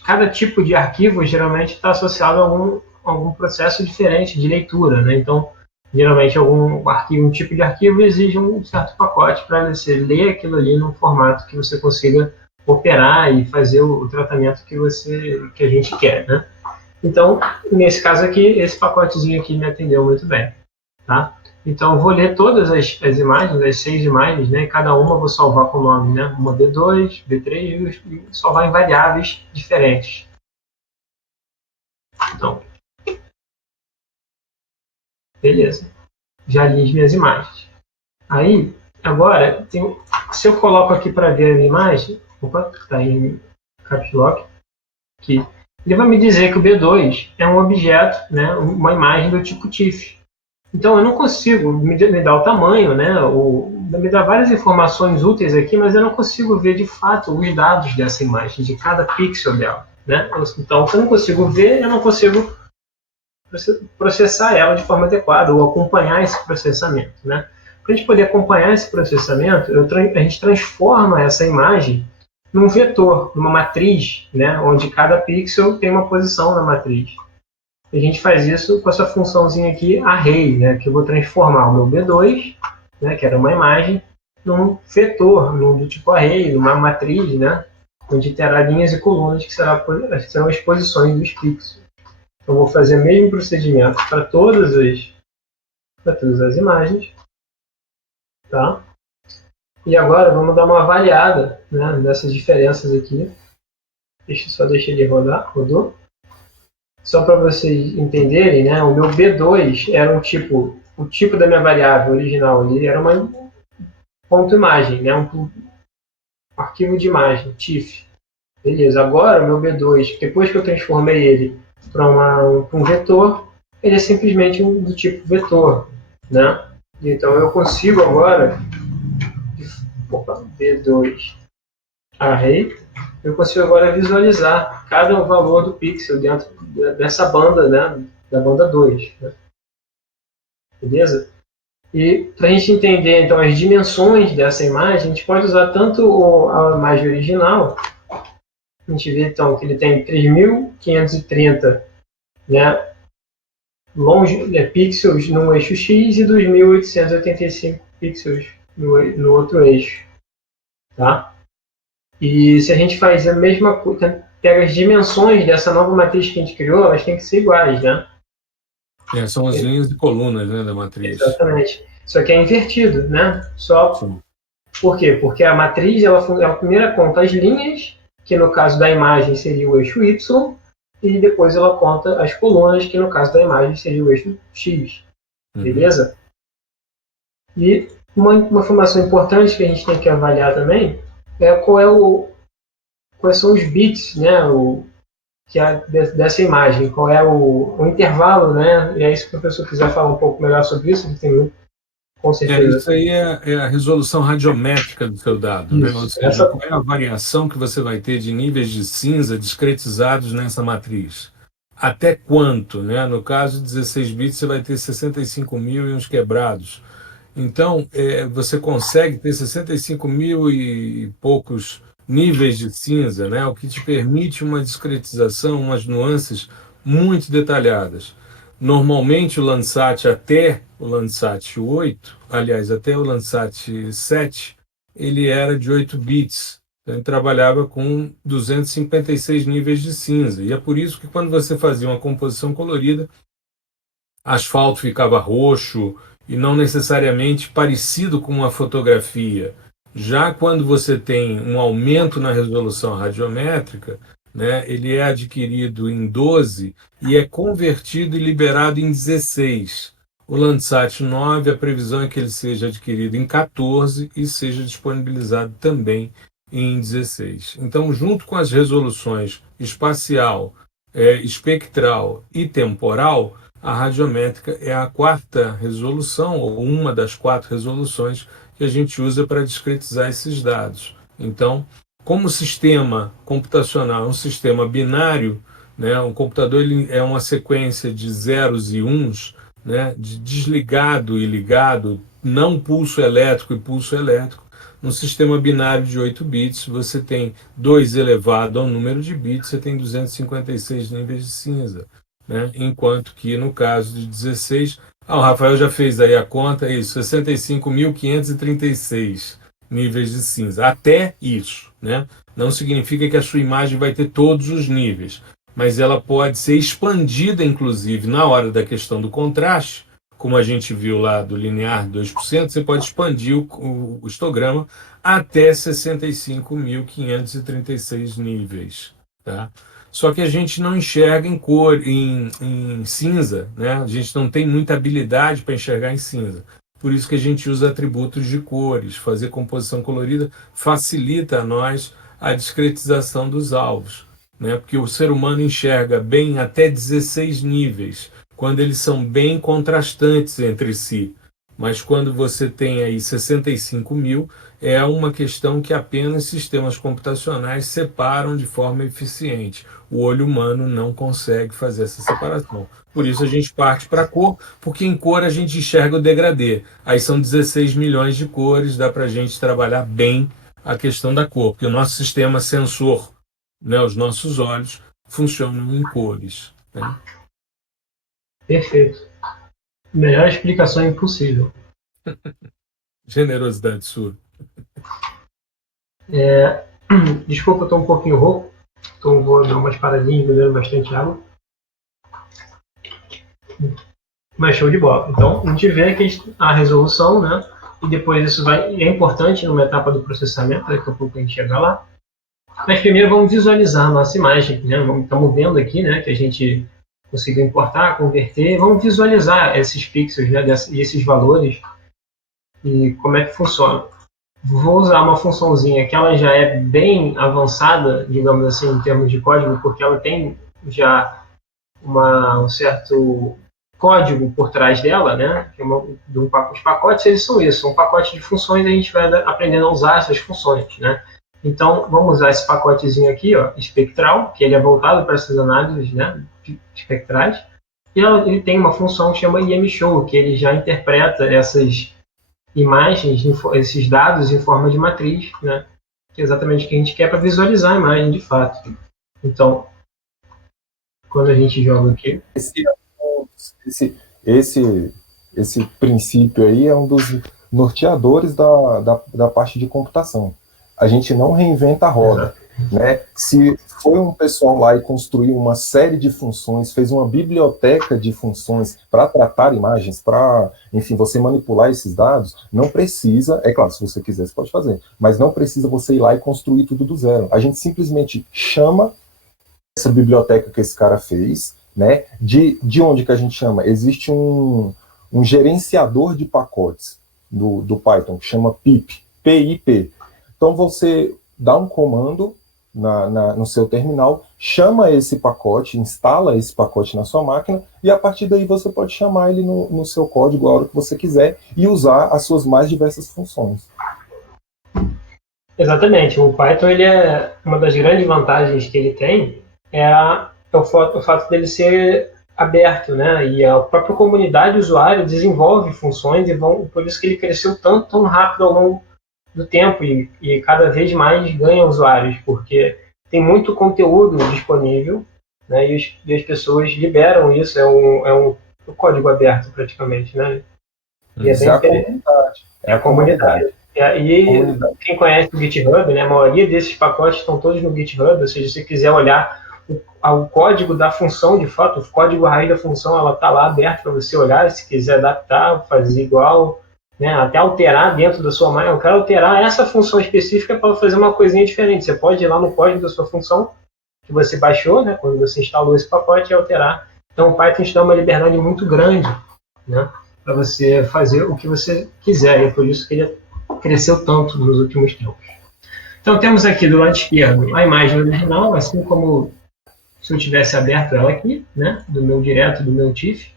cada tipo de arquivo geralmente está associado a algum processo diferente de leitura, né? Então, geralmente um tipo de arquivo exige um certo pacote para você ler aquilo ali num formato que você consiga operar e fazer o tratamento que a gente quer, né? Então, nesse caso aqui, esse pacotezinho aqui me atendeu muito bem, tá? Então, eu vou ler todas as imagens, as 6 imagens, né? Cada uma eu vou salvar com o nome, né? Uma B2, B3 e salvar em variáveis diferentes. Então, beleza. Já li as minhas imagens. Aí, agora, se eu coloco aqui para ver a minha imagem, opa, está em caps lock, aqui, ele vai me dizer que o B2 é um objeto, né? Uma imagem do tipo TIFF. Então, eu não consigo me dar o tamanho, né? Me dá várias informações úteis aqui, mas eu não consigo ver de fato os dados dessa imagem, de cada pixel dela, né? Então, se eu não consigo ver, eu não consigo processar ela de forma adequada ou acompanhar esse processamento, né? Para a gente poder acompanhar esse processamento, a gente transforma essa imagem num vetor, numa matriz, né? Onde cada pixel tem uma posição na matriz. A gente faz isso com essa funçãozinha aqui, array, né, que eu vou transformar o meu B2, né, que era uma imagem, num vetor, do tipo array, numa matriz, né, onde terá linhas e colunas que serão as posições dos pixels. Então, eu vou fazer o mesmo procedimento para todas as imagens. Tá? E agora vamos dar uma avaliada, né, dessas diferenças aqui. Deixa ele rodar, rodou. só para vocês entenderem, né, o meu B2 era o tipo da minha variável original ali era uma ponto imagem, né, um arquivo de imagem, TIFF. Beleza, agora o meu B2, depois que eu transformei ele para um vetor, ele é simplesmente do tipo vetor, né? Então eu consigo agora, B2 array, eu consigo agora visualizar cada valor do pixel dentro dessa banda, né? Da banda 2. Né? Beleza? E para a gente entender então as dimensões dessa imagem, a gente pode usar tanto a imagem original, a gente vê então que ele tem 3.530, né, pixels no eixo X e 2.885 pixels no outro eixo. Tá? E se a gente faz a mesma coisa, pega as dimensões dessa nova matriz que a gente criou, elas têm que ser iguais, né? São as linhas e colunas, né, da matriz. Exatamente. Só que é invertido, né? Sim. Por quê? Porque a matriz, ela primeiro conta as linhas, que no caso da imagem seria o eixo Y, e depois ela conta as colunas, que no caso da imagem seria o eixo X. Beleza? E uma informação importante que a gente tem que avaliar também é quais são os bits, né, dessa imagem, qual é o intervalo, né? E aí, se o professor quiser falar um pouco melhor sobre isso, ele tem muito, com certeza. Isso aí é a resolução radiométrica do seu dado, né? Ou seja, qual é a variação que você vai ter de níveis de cinza discretizados nessa matriz. Até quanto, né? No caso de 16 bits, você vai ter 65 mil e uns quebrados. Então, você consegue ter 65 mil e poucos níveis de cinza, né? O que te permite uma discretização, umas nuances muito detalhadas. Normalmente, o Landsat até o Landsat 8, aliás, até o Landsat 7, ele era de 8 bits. Então, ele trabalhava com 256 níveis de cinza. E é por isso que quando você fazia uma composição colorida, asfalto ficava roxo e não necessariamente parecido com uma fotografia. Já quando você tem um aumento na resolução radiométrica, né, ele é adquirido em 12 e é convertido e liberado em 16. O Landsat 9, a previsão é que ele seja adquirido em 14 e seja disponibilizado também em 16. Então, junto com as resoluções espacial, espectral e temporal, a radiométrica é a quarta resolução, ou uma das 4 resoluções que a gente usa para discretizar esses dados. Então, como o sistema computacional é um sistema binário, né, um computador ele é uma sequência de zeros e uns, né, de desligado e ligado, não pulso elétrico e pulso elétrico. No sistema binário de 8 bits, você tem 2 elevado ao número de bits, você tem 256 níveis de cinza. Né? Enquanto que no caso de 16, o Rafael já fez aí a conta, isso, 65.536 níveis de cinza. Até isso, né? Não significa que a sua imagem vai ter todos os níveis, mas ela pode ser expandida, inclusive, na hora da questão do contraste, como a gente viu lá do linear 2%, você pode expandir o histograma até 65.536 níveis, tá? Só que a gente não enxerga em cor, em cinza, né? A gente não tem muita habilidade para enxergar em cinza. Por isso que a gente usa atributos de cores. Fazer composição colorida facilita a nós a discretização dos alvos, né? Porque o ser humano enxerga bem até 16 níveis, quando eles são bem contrastantes entre si. Mas quando você tem aí 65 mil, é uma questão que apenas sistemas computacionais separam de forma eficiente. O olho humano não consegue fazer essa separação. Por isso a gente parte para a cor, porque em cor a gente enxerga o degradê. Aí são 16 milhões de cores, dá para a gente trabalhar bem a questão da cor, porque o nosso sistema sensor, né, os nossos olhos, funcionam em cores. Né? Perfeito. Melhor explicação impossível. Generosidade sua. Desculpa, eu estou um pouquinho rouco, então vou dar umas paradinhas, bebendo bastante água. Mas show de bola. Então, a gente vê que a resolução, né? E depois isso é importante numa etapa do processamento, daqui a pouco a gente chega lá. Mas primeiro vamos visualizar a nossa imagem, né? Estamos vendo aqui, né, que a gente consigo importar, converter. Vamos visualizar esses pixels, né, esses valores e como é que funciona. Vou usar uma funçãozinha que ela já é bem avançada, digamos assim, em termos de código, porque ela tem já um certo código por trás dela, né? Os pacotes, eles são isso, são pacotes de funções e a gente vai aprendendo a usar essas funções, né? Então, vamos usar esse pacotezinho aqui, ó, espectral, que ele é voltado para essas análises, né, espectrais, e ele tem uma função que chama IMShow, que ele já interpreta essas imagens, esses dados em forma de matriz, né, que é exatamente o que a gente quer para visualizar a imagem de fato. Então, quando a gente joga aqui... Esse princípio aí é um dos norteadores da parte de computação. A gente não reinventa a roda. Né? Se foi um pessoal lá e construiu uma série de funções, fez uma biblioteca de funções para tratar imagens, para, enfim, você manipular esses dados, não precisa, é claro, se você quiser, você pode fazer, mas não precisa você ir lá e construir tudo do zero. A gente simplesmente chama essa biblioteca que esse cara fez, né? De onde que a gente chama? Existe um gerenciador de pacotes do Python, que chama pip, PIP. Então você dá um comando no seu terminal, chama esse pacote, instala esse pacote na sua máquina, e a partir daí você pode chamar ele no seu código a hora que você quiser e usar as suas mais diversas funções. Exatamente. O Python, ele é uma das grandes vantagens que ele tem o fato dele ser aberto, né? E a própria comunidade usuária desenvolve funções por isso que ele cresceu tão rápido ao longo do tempo e cada vez mais ganha usuários, porque tem muito conteúdo disponível, né? E as pessoas liberam isso, é um código aberto praticamente, né? E é a comunidade. É a comunidade. Quem conhece o GitHub, né, a maioria desses pacotes estão todos no GitHub, ou seja, se você quiser olhar o código da função, de fato, o código raiz da função, ela está lá aberta para você olhar, se quiser adaptar, fazer igual, né, até alterar dentro da sua máquina. Eu quero alterar essa função específica para fazer uma coisinha diferente. Você pode ir lá no código da sua função, que você baixou, né, quando você instalou esse pacote, e alterar. Então, o Python te dá uma liberdade muito grande, né, para você fazer o que você quiser, e é por isso que ele cresceu tanto nos últimos tempos. Então, temos aqui do lado esquerdo a imagem original, assim como se eu tivesse aberto ela aqui, né, direto do meu TIFF.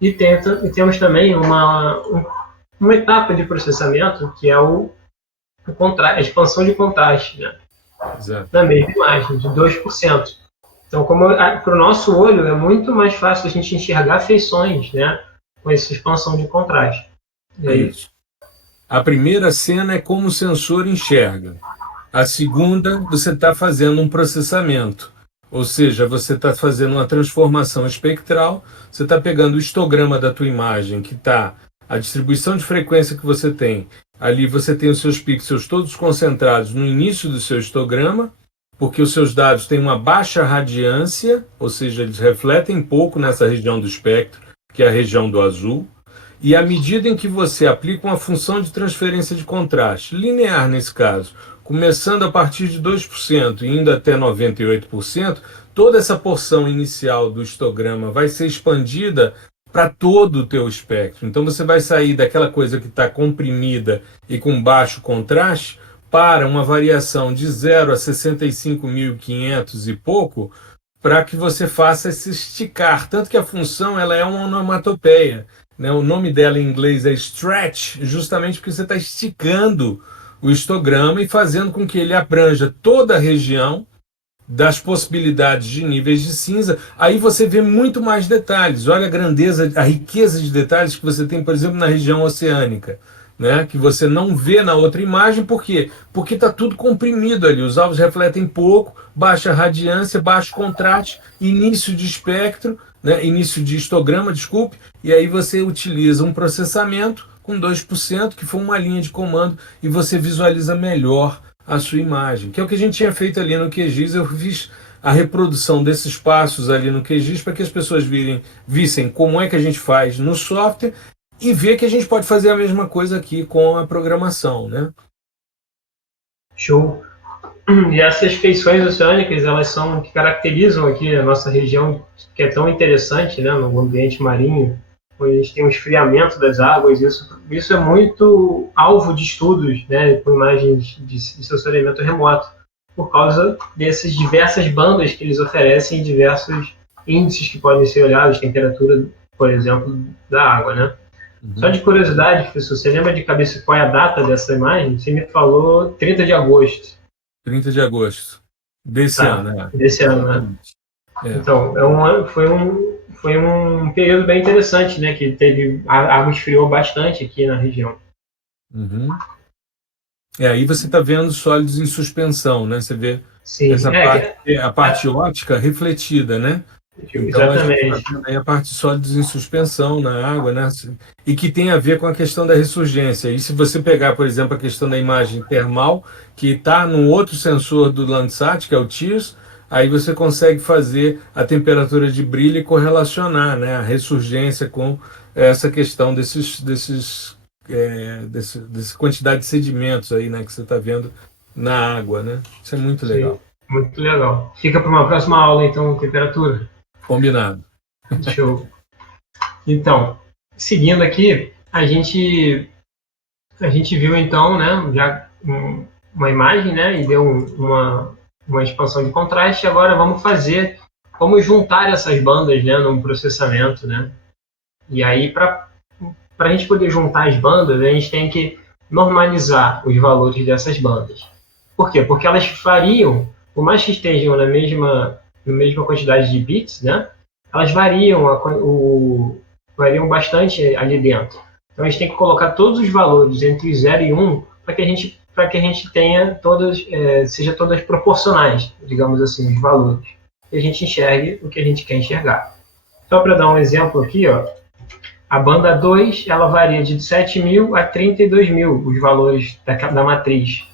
E temos também uma etapa de processamento, que é a expansão de contraste, né, na mesma imagem, de 2%. Então, para o nosso olho, é muito mais fácil a gente enxergar feições, né, com essa expansão de contraste. É isso. A primeira cena é como o sensor enxerga. A segunda, você está fazendo um processamento. Ou seja, você está fazendo uma transformação espectral, você está pegando o histograma da tua imagem, que está a distribuição de frequência que você tem. Ali você tem os seus pixels todos concentrados no início do seu histograma, porque os seus dados têm uma baixa radiância, ou seja, eles refletem pouco nessa região do espectro, que é a região do azul. E à medida em que você aplica uma função de transferência de contraste, linear nesse caso, começando a partir de 2% e indo até 98%, toda essa porção inicial do histograma vai ser expandida para todo o teu espectro. Então você vai sair daquela coisa que está comprimida e com baixo contraste para uma variação de 0 a 65.500 e pouco, para que você faça se esticar. Tanto que a função ela é uma onomatopeia. Né? O nome dela em inglês é stretch, justamente porque você está esticando o histograma e fazendo com que ele abranja toda a região das possibilidades de níveis de cinza. Aí você vê muito mais detalhes. Olha a grandeza, a riqueza de detalhes que você tem, por exemplo, na região oceânica, né? Que você não vê na outra imagem. Por quê? Porque está tudo comprimido ali. Os alvos refletem pouco, baixa radiância, baixo contraste, início de espectro, né? Início de histograma, desculpe, e aí você utiliza um processamento com 2%, que foi uma linha de comando, e você visualiza melhor a sua imagem, que é o que a gente tinha feito ali no QGIS. Eu fiz a reprodução desses passos ali no QGIS para que as pessoas vissem como é que a gente faz no software e ver que a gente pode fazer a mesma coisa aqui com a programação, né? Show. E essas feições oceânicas, elas são que caracterizam aqui a nossa região, que é tão interessante, né, no ambiente marinho, onde a gente tem um esfriamento das águas. Isso é muito alvo de estudos, né, com imagens de sensoriamento remoto, por causa dessas diversas bandas que eles oferecem, diversos índices que podem ser olhados, temperatura, por exemplo, da água, né? Só de curiosidade, professor, você lembra de cabeça qual é a data dessa imagem? Você me falou 30 de agosto. 30 de agosto desse ano, né? Desse ano, né? Então, foi um período bem interessante, né? Que a água esfriou bastante aqui na região. Uhum. Aí você está vendo sólidos em suspensão, né? Você vê Sim, essa parte, a parte ótica refletida, né? Então a gente está exatamente. vendo aí a parte de sólidos em suspensão na água, né? E que tem a ver com a questão da ressurgência. E se você pegar, por exemplo, a questão da imagem termal, que está num outro sensor do Landsat, que é o TIRS, aí você consegue fazer a temperatura de brilho e correlacionar, né, a ressurgência com essa questão dessa quantidade de sedimentos aí, né, que você está vendo na água, né? Isso é muito legal. Sim, muito legal. Fica para uma próxima aula, então, temperatura. Combinado. Show. Então, seguindo aqui, a gente viu então, né, já uma imagem, né, e deu uma expansão de contraste. Agora vamos juntar essas bandas, né, num processamento, né? E aí, para a gente poder juntar as bandas, a gente tem que normalizar os valores dessas bandas. Por quê? Porque elas variam, por mais que estejam na mesma quantidade de bits, né? Elas variam bastante ali dentro. Então a gente tem que colocar todos os valores entre 0 e 1 para que a gente tenha seja todas proporcionais, digamos assim, os valores. E a gente enxergue o que a gente quer enxergar. Só para dar um exemplo aqui, ó, a banda 2 ela varia de 7.000 a 32.000 os valores da matriz.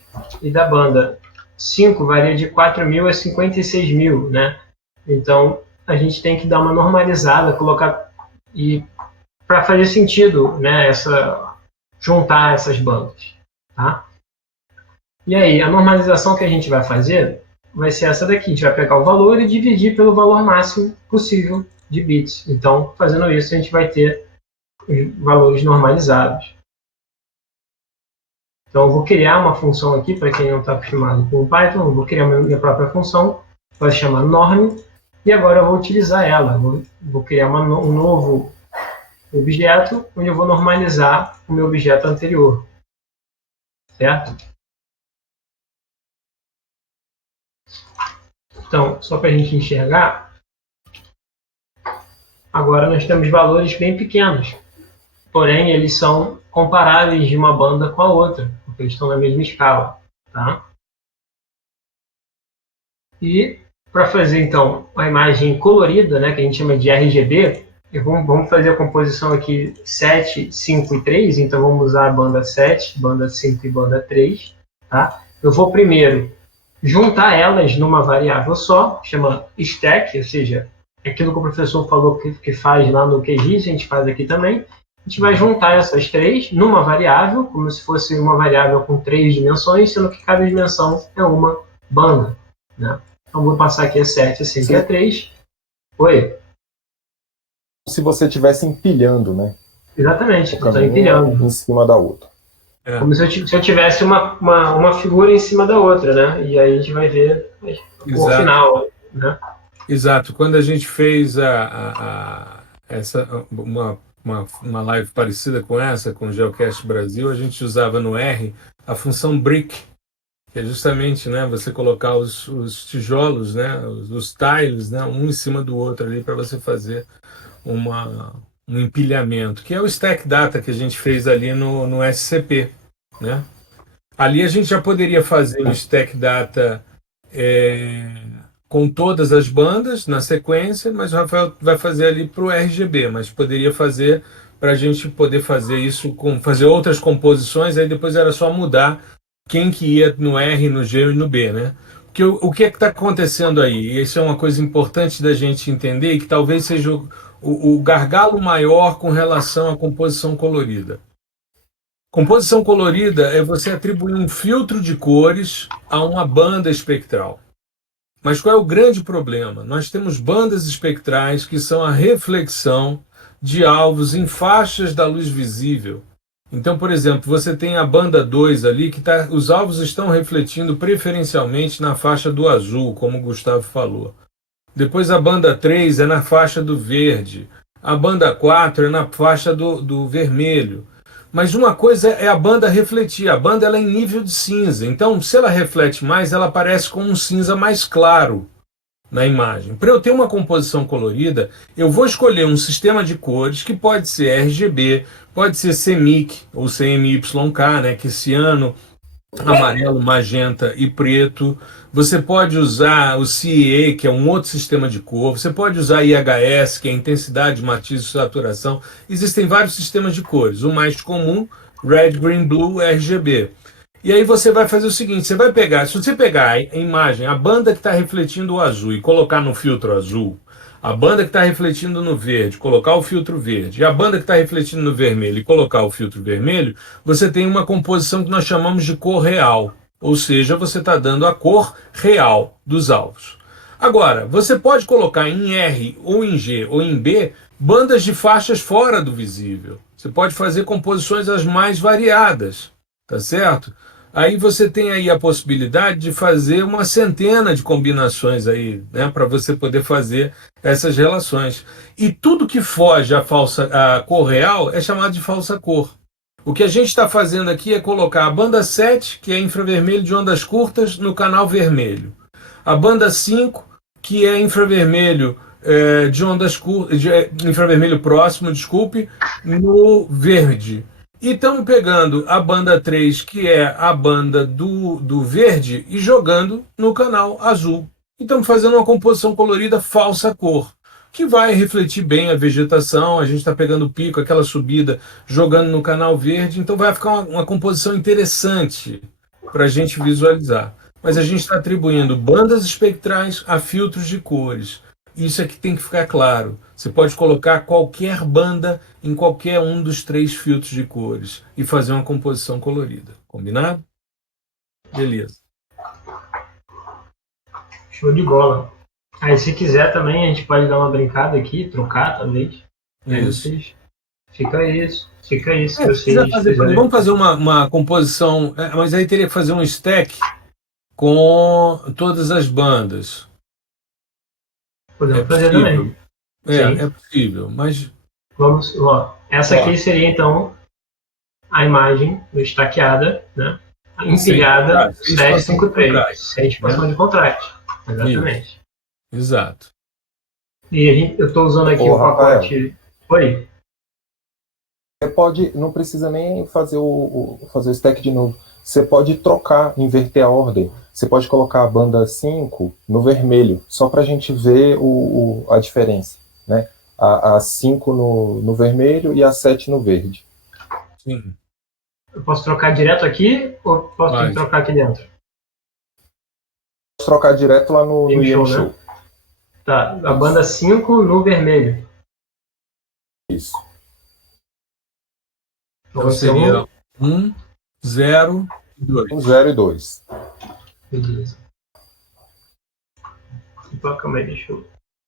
E da banda 5 varia de 4.000 a 56.000, né? Então a gente tem que dar uma normalizada, colocar e para fazer sentido, né? Juntar essas bandas, tá? E aí a normalização que a gente vai fazer vai ser essa daqui. A gente vai pegar o valor e dividir pelo valor máximo possível de bits. Então, fazendo isso, a gente vai ter os valores normalizados. Então, eu vou criar uma função aqui, para quem não está acostumado com o Python, eu vou criar minha própria função, vai se chamar norm, e agora eu vou utilizar ela. Vou criar um novo objeto, onde eu vou normalizar o meu objeto anterior. Certo? Então, só para a gente enxergar, agora nós temos valores bem pequenos, porém eles são comparáveis de uma banda com a outra, porque eles estão na mesma escala. Tá? E para fazer então a imagem colorida, né, que a gente chama de RGB, vamos fazer a composição aqui 7, 5 e 3, então vamos usar a banda 7, banda 5 e banda 3. Tá? Eu vou primeiro juntar elas numa variável só, chama stack, ou seja, aquilo que o professor falou que faz lá no QGIS, a gente faz aqui também. A gente vai juntar essas três numa variável, como se fosse uma variável com 3 dimensões, sendo que cada dimensão é uma banda. Né? Então, vou passar aqui a 7, a 5 e a 3. Oi? Se você estivesse empilhando, né? Exatamente, estou empilhando. Em cima da outra. Como se eu tivesse uma figura em cima da outra, né? E aí a gente vai ver o final, né? Exato. Quando a gente fez uma live parecida com essa, com o Geocast Brasil, a gente usava no R a função brick, que é justamente, né, você colocar os tijolos, né, os tiles, né, um em cima do outro ali para você fazer um empilhamento, que é o stack data que a gente fez ali no SCP, né? Ali a gente já poderia fazer o stack data com todas as bandas na sequência, mas o Rafael vai fazer ali para o RGB, mas poderia fazer para a gente poder fazer isso, fazer outras composições, aí depois era só mudar quem que ia no R, no G e no B, né? Porque o que é que está acontecendo aí? E isso é uma coisa importante da gente entender e que talvez seja o gargalo maior com relação à composição colorida. Composição colorida é você atribuir um filtro de cores a uma banda espectral. Mas qual é o grande problema? Nós temos bandas espectrais que são a reflexão de alvos em faixas da luz visível. Então, por exemplo, você tem a banda 2 ali, que os alvos estão refletindo preferencialmente na faixa do azul, como o Gustavo falou. Depois a banda 3 é na faixa do verde. A banda 4 é na faixa do vermelho. Mas uma coisa é a banda refletir. A banda ela é em nível de cinza. Então, se ela reflete mais, ela aparece com um cinza mais claro na imagem. Para eu ter uma composição colorida, eu vou escolher um sistema de cores que pode ser RGB, pode ser CMYK ou CMYK, né, que esse ano amarelo, magenta e preto. Você pode usar o CEA, que é um outro sistema de cor. Você pode usar IHS, que é intensidade, matiz e saturação. Existem vários sistemas de cores. O mais comum, Red, Green, Blue, RGB. E aí você vai fazer o seguinte, você vai pegar, se você pegar a imagem, a banda que está refletindo o azul e colocar no filtro azul, a banda que está refletindo no verde, colocar o filtro verde, e a banda que está refletindo no vermelho e colocar o filtro vermelho, você tem uma composição que nós chamamos de cor real. Ou seja, você está dando a cor real dos alvos. Agora, você pode colocar em R, ou em G, ou em B, bandas de faixas fora do visível. Você pode fazer composições as mais variadas, tá certo? Aí você tem aí a possibilidade de fazer uma centena de combinações aí, né, para você poder fazer essas relações. E tudo que foge à cor real é chamado de falsa cor. O que a gente está fazendo aqui é colocar a banda 7, que é infravermelho de ondas curtas, no canal vermelho. A banda 5, que é infravermelho de ondas curtas, infravermelho próximo, desculpe, no verde. E estamos pegando a banda 3, que é a banda do verde, e jogando no canal azul. E estamos fazendo uma composição colorida falsa cor, que vai refletir bem a vegetação. A gente está pegando o pico, aquela subida, jogando no canal verde. Então vai ficar uma composição interessante para a gente visualizar. Mas a gente está atribuindo bandas espectrais a filtros de cores. Isso é que tem que ficar claro. Você pode colocar qualquer banda em qualquer um dos 3 filtros de cores e fazer uma composição colorida. Combinado? Beleza. Show de bola. Aí, se quiser também, a gente pode dar uma brincada aqui, trocar, talvez. Isso. Fica isso. Se vocês vamos fazer uma composição, mas aí teria que fazer um stack com todas as bandas. Podemos fazer também. É possível, mas... Vamos, essa aqui seria, então, a imagem estaqueada, né? Empilhada 753. 7% de contraste. Exatamente. Isso. Exato. E eu estou usando aqui o pacote... Oi? Você pode, não precisa nem fazer fazer o stack de novo. Você pode trocar, inverter a ordem. Você pode colocar a banda 5 no vermelho, só para a gente ver a diferença, né? A 5 no vermelho e a 7 no verde. Sim. Eu posso trocar direto aqui ou posso trocar aqui dentro? Posso trocar direto lá no Show, né? Tá, a banda 5 no vermelho. Isso. Então seria 1, 0 e 2. 1, 0 e 2. Beleza. Então, calma aí, deixa eu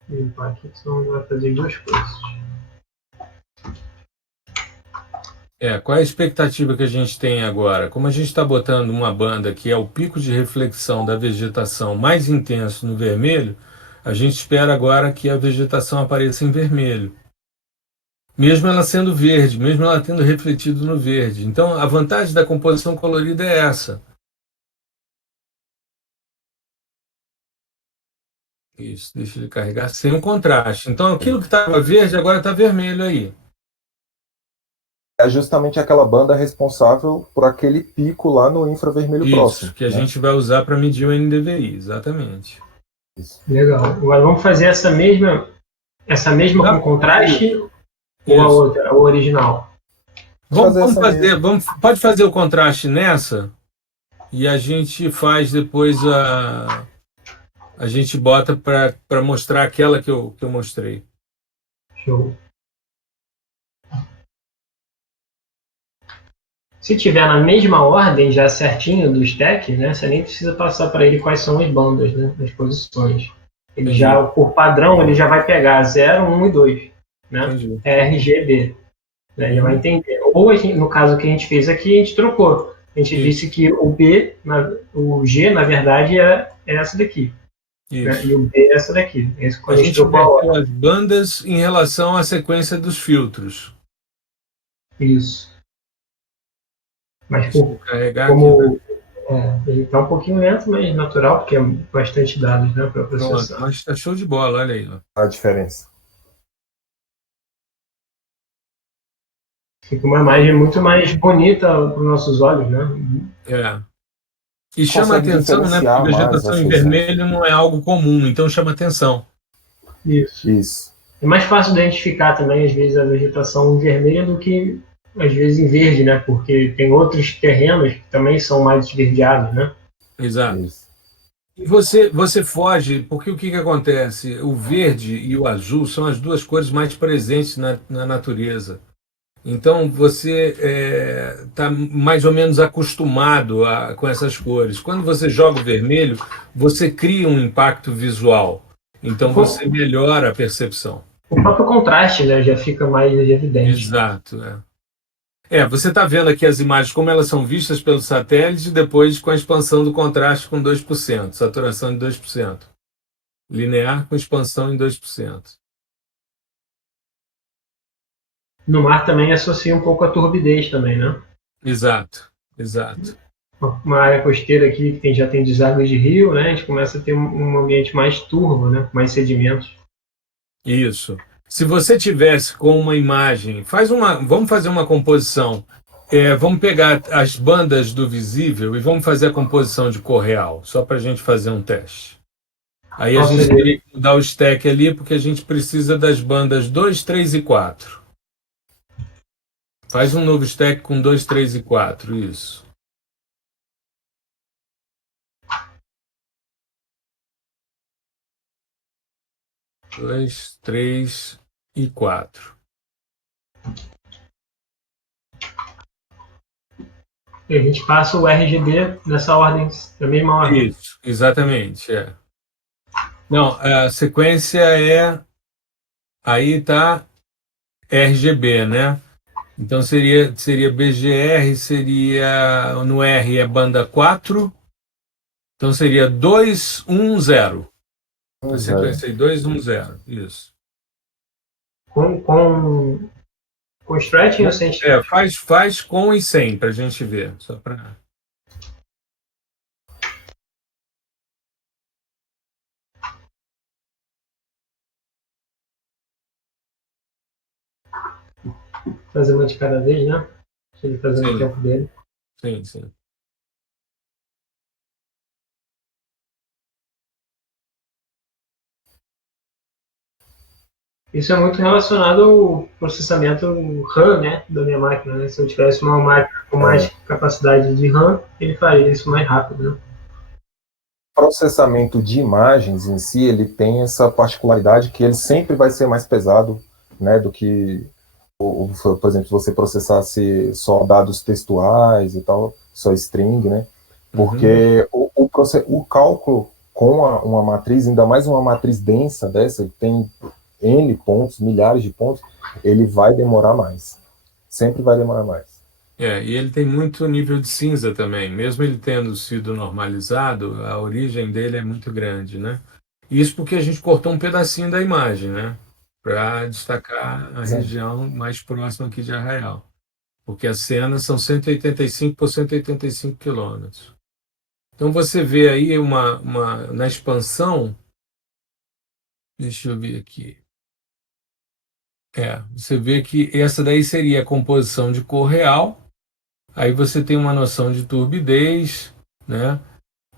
limpar aqui, senão vai fazer 2 coisas. Qual é a expectativa que a gente tem agora? Como a gente está botando uma banda que é o pico de reflexão da vegetação mais intenso no vermelho, a gente espera agora que a vegetação apareça em vermelho. Mesmo ela sendo verde, mesmo ela tendo refletido no verde. Então, a vantagem da composição colorida é essa. Isso, deixa ele carregar sem um contraste. Então, aquilo que estava verde agora está vermelho aí. É justamente aquela banda responsável por aquele pico lá no infravermelho próximo. Isso, que a gente vai usar para medir o NDVI, exatamente. Isso. Legal. Agora vamos fazer essa mesma com contraste ou a outra, a original? Pode fazer o contraste nessa e a gente faz depois a gente bota para mostrar aquela que eu mostrei. Show. Se tiver na mesma ordem, já certinho do stack, né, você nem precisa passar para ele quais são as bandas, né, as posições. Ele Entendi. já, por padrão, ele já vai pegar 0, 1 e 2, né? Entendi. RGB. Né, ele vai entender. Ou, no caso que a gente fez aqui, a gente trocou. A gente disse que o G, na verdade, é essa daqui. Né? E o B é essa daqui. Esse, a gente inverteu as bandas em relação à sequência dos filtros. Isso. Mas carregar como aqui, ele está um pouquinho lento, mas natural, porque é bastante dados, né, para processar. Mas está show de bola, olha aí. Ó. A diferença. Fica uma imagem muito mais bonita para os nossos olhos, né? E chama atenção, né? Porque a vegetação em vermelho não é algo comum, então chama atenção. Isso. É mais fácil de identificar também, às vezes, a vegetação em vermelho do que, às vezes, em verde, né? Porque tem outros terrenos que também são mais esverdeados, né? Exato. Isso. E você foge, porque o que acontece? O verde e o azul são as duas cores mais presentes na natureza. Então você está mais ou menos acostumado com essas cores. Quando você joga o vermelho, você cria um impacto visual. Então você melhora a percepção. O próprio contraste, né, já fica mais evidente. Exato. Você está vendo aqui as imagens como elas são vistas pelo satélite, depois com a expansão do contraste com 2%, saturação de 2%. Linear com expansão em 2%. No mar também associa um pouco a turbidez também, né? Exato. Uma área costeira aqui que já tem deságua de rio, né? A gente começa a ter um ambiente mais turvo, né? Mais sedimentos. Isso. Se você tivesse com uma imagem, vamos fazer uma composição. Vamos pegar as bandas do visível e vamos fazer a composição de cor real, só para a gente fazer um teste. Aí a gente teria que mudar o stack ali, porque a gente precisa das bandas 2, 3 e 4. Faz um novo stack com 2, 3 e 4, isso. Dois, 3 e 4. E a gente passa o RGB nessa ordem, na mesma ordem. Isso, exatamente. Não, a sequência aí tá RGB, né? Então seria BGR, no R é banda 4, então seria 2, 1, 0. A sequência aí, 2, 1, 0, isso. Com stretching ou sem stretching? Faz com e sem, para a gente ver, só para... Fazer uma de cada vez, né? Deixa ele fazer no tempo dele. Sim. Isso é muito relacionado ao processamento RAM, né, da minha máquina. Né? Se eu tivesse uma máquina com mais capacidade de RAM, ele faria isso mais rápido. Né? O processamento de imagens em si, ele tem essa particularidade que ele sempre vai ser mais pesado, né, do que, por exemplo, se você processasse só dados textuais e tal, só string, né, porque o cálculo com uma matriz, ainda mais uma matriz densa dessa, que tem N pontos, milhares de pontos, ele vai demorar mais. Sempre vai demorar mais. E ele tem muito nível de cinza também. Mesmo ele tendo sido normalizado, a origem dele é muito grande, né? Isso porque a gente cortou um pedacinho da imagem, né? Para destacar a região mais próxima aqui de Arraial. Porque as cenas são 185 por 185 quilômetros. Então você vê aí na expansão, deixa eu ver aqui. Você vê que essa daí seria a composição de cor real. Aí você tem uma noção de turbidez, né?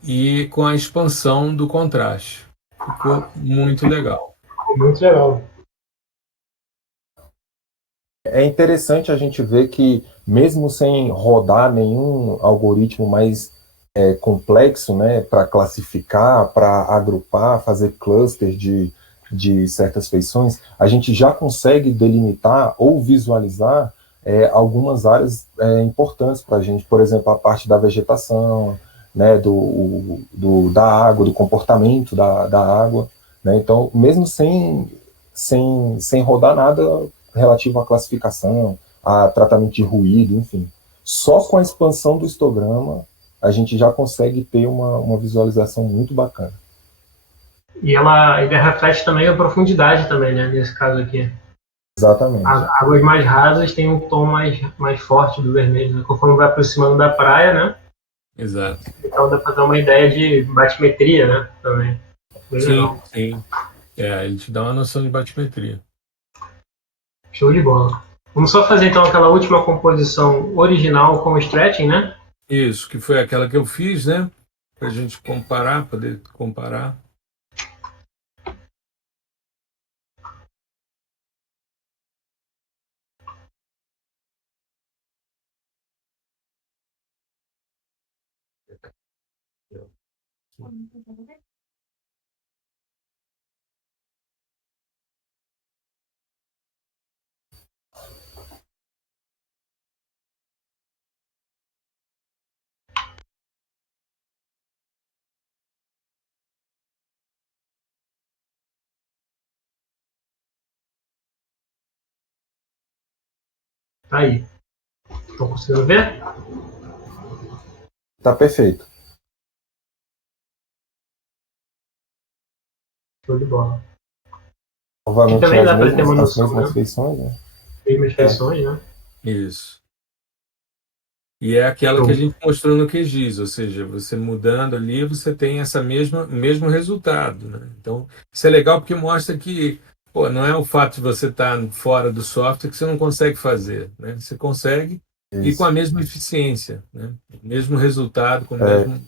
E com a expansão do contraste. Ficou muito legal. Muito legal. É interessante a gente ver que, mesmo sem rodar nenhum algoritmo mais complexo, né, para classificar, para agrupar, fazer cluster de certas feições, a gente já consegue delimitar ou visualizar algumas áreas importantes para a gente, por exemplo, a parte da vegetação, né, da água, do comportamento da água, né? Então, mesmo sem rodar nada relativo à classificação, a tratamento de ruído, enfim, só com a expansão do histograma a gente já consegue ter uma visualização muito bacana. E ele reflete também a profundidade também, né, nesse caso aqui. Exatamente. As águas mais rasas têm um tom mais forte do vermelho, né? Conforme vai aproximando da praia, né? Exato. Então dá para dar uma ideia de batimetria, né? Também. Bem Sim, legal. sim. Ele te dá uma noção de batimetria. Show de bola. Vamos só fazer então aquela última composição original com o stretching, né? Isso, que foi aquela que eu fiz, né? Para a gente poder comparar. Tá aí. Estão conseguindo ver? Tá perfeito. Show de bola. Novamente, também dá para ter uma as noção, mesmas né? feições, né? Mesmas feições, né? Isso. E é aquela que a gente mostrou no QGIS, ou seja, você mudando ali, você tem essa mesmo resultado, né? Então, isso é legal porque mostra que, pô, não é o fato de você estar fora do software que você não consegue fazer, né? Você consegue e com a mesma eficiência, né? O mesmo resultado, com o mesmo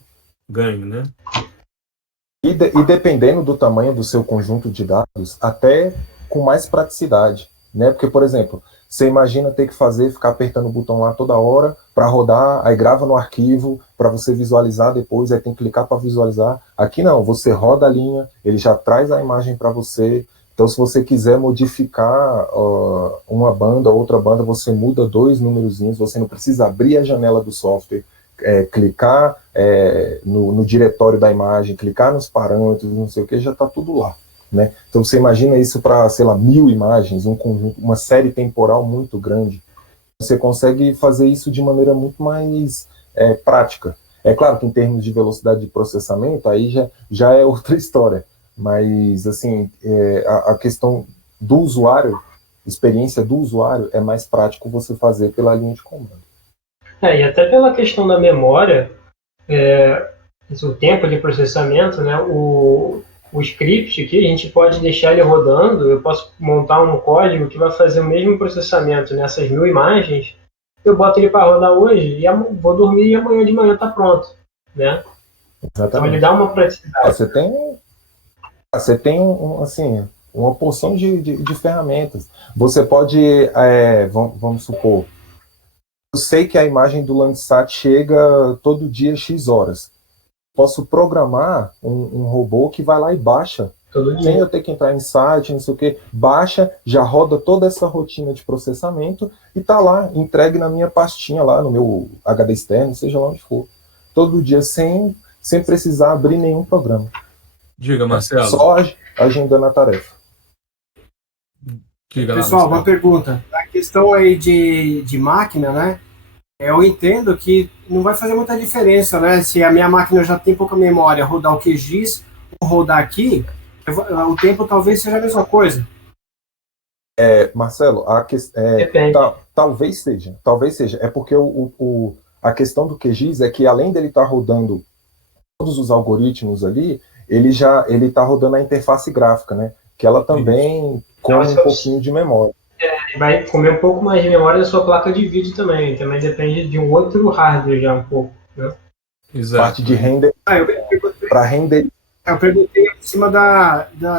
ganho, né? E dependendo do tamanho do seu conjunto de dados, até com mais praticidade, né? Porque, por exemplo, você imagina ter que ficar apertando o botão lá toda hora para rodar, aí grava no arquivo para você visualizar depois, aí tem que clicar para visualizar. Aqui não, você roda a linha, ele já traz a imagem para você. Então, se você quiser modificar uma banda, outra banda, você muda 2 númerozinhos, você não precisa abrir a janela do software, clicar no diretório da imagem, clicar nos parâmetros, não sei o que, já está tudo lá. Né? Então você imagina isso para, sei lá, 1000 imagens, um conjunto, uma série temporal muito grande. Você consegue fazer isso de maneira muito mais prática. É claro que em termos de velocidade de processamento, aí já é outra história. Mas, assim, a questão do usuário, experiência do usuário, é mais prático você fazer pela linha de comando. E até pela questão da memória, o tempo de processamento, né? O script aqui, a gente pode deixar ele rodando, eu posso montar um código que vai fazer o mesmo processamento nessas 1000 imagens, eu boto ele para rodar hoje, e vou dormir e amanhã de manhã está pronto, né? Exatamente. Então ele dá uma praticidade. Você tem assim, uma porção de ferramentas. Você pode, vamos supor, eu sei que a imagem do Landsat chega todo dia X horas. Posso programar um robô que vai lá e baixa, sem eu ter que entrar em site, não sei o que, baixa, já roda toda essa rotina de processamento e tá lá, entregue na minha pastinha lá, no meu HD externo, seja lá onde for. Todo dia, sem precisar abrir nenhum programa. Diga, Marcelo. Só agendando a tarefa. Diga lá, Pessoal, Marcelo. uma pergunta. A questão aí de máquina, né? Eu entendo que não vai fazer muita diferença, né? Se a minha máquina já tem pouca memória, rodar o QGIS ou rodar aqui, o tempo talvez seja a mesma coisa. Marcelo, talvez seja. É porque a questão do QGIS é que além dele estar rodando todos os algoritmos ali, ele está rodando a interface gráfica, né? Que ela também come um pouquinho de memória. Vai comer um pouco mais de memória da sua placa de vídeo também. Também depende de um outro hardware já um pouco, né? Exato. Parte de render. Para render. Eu perguntei em cima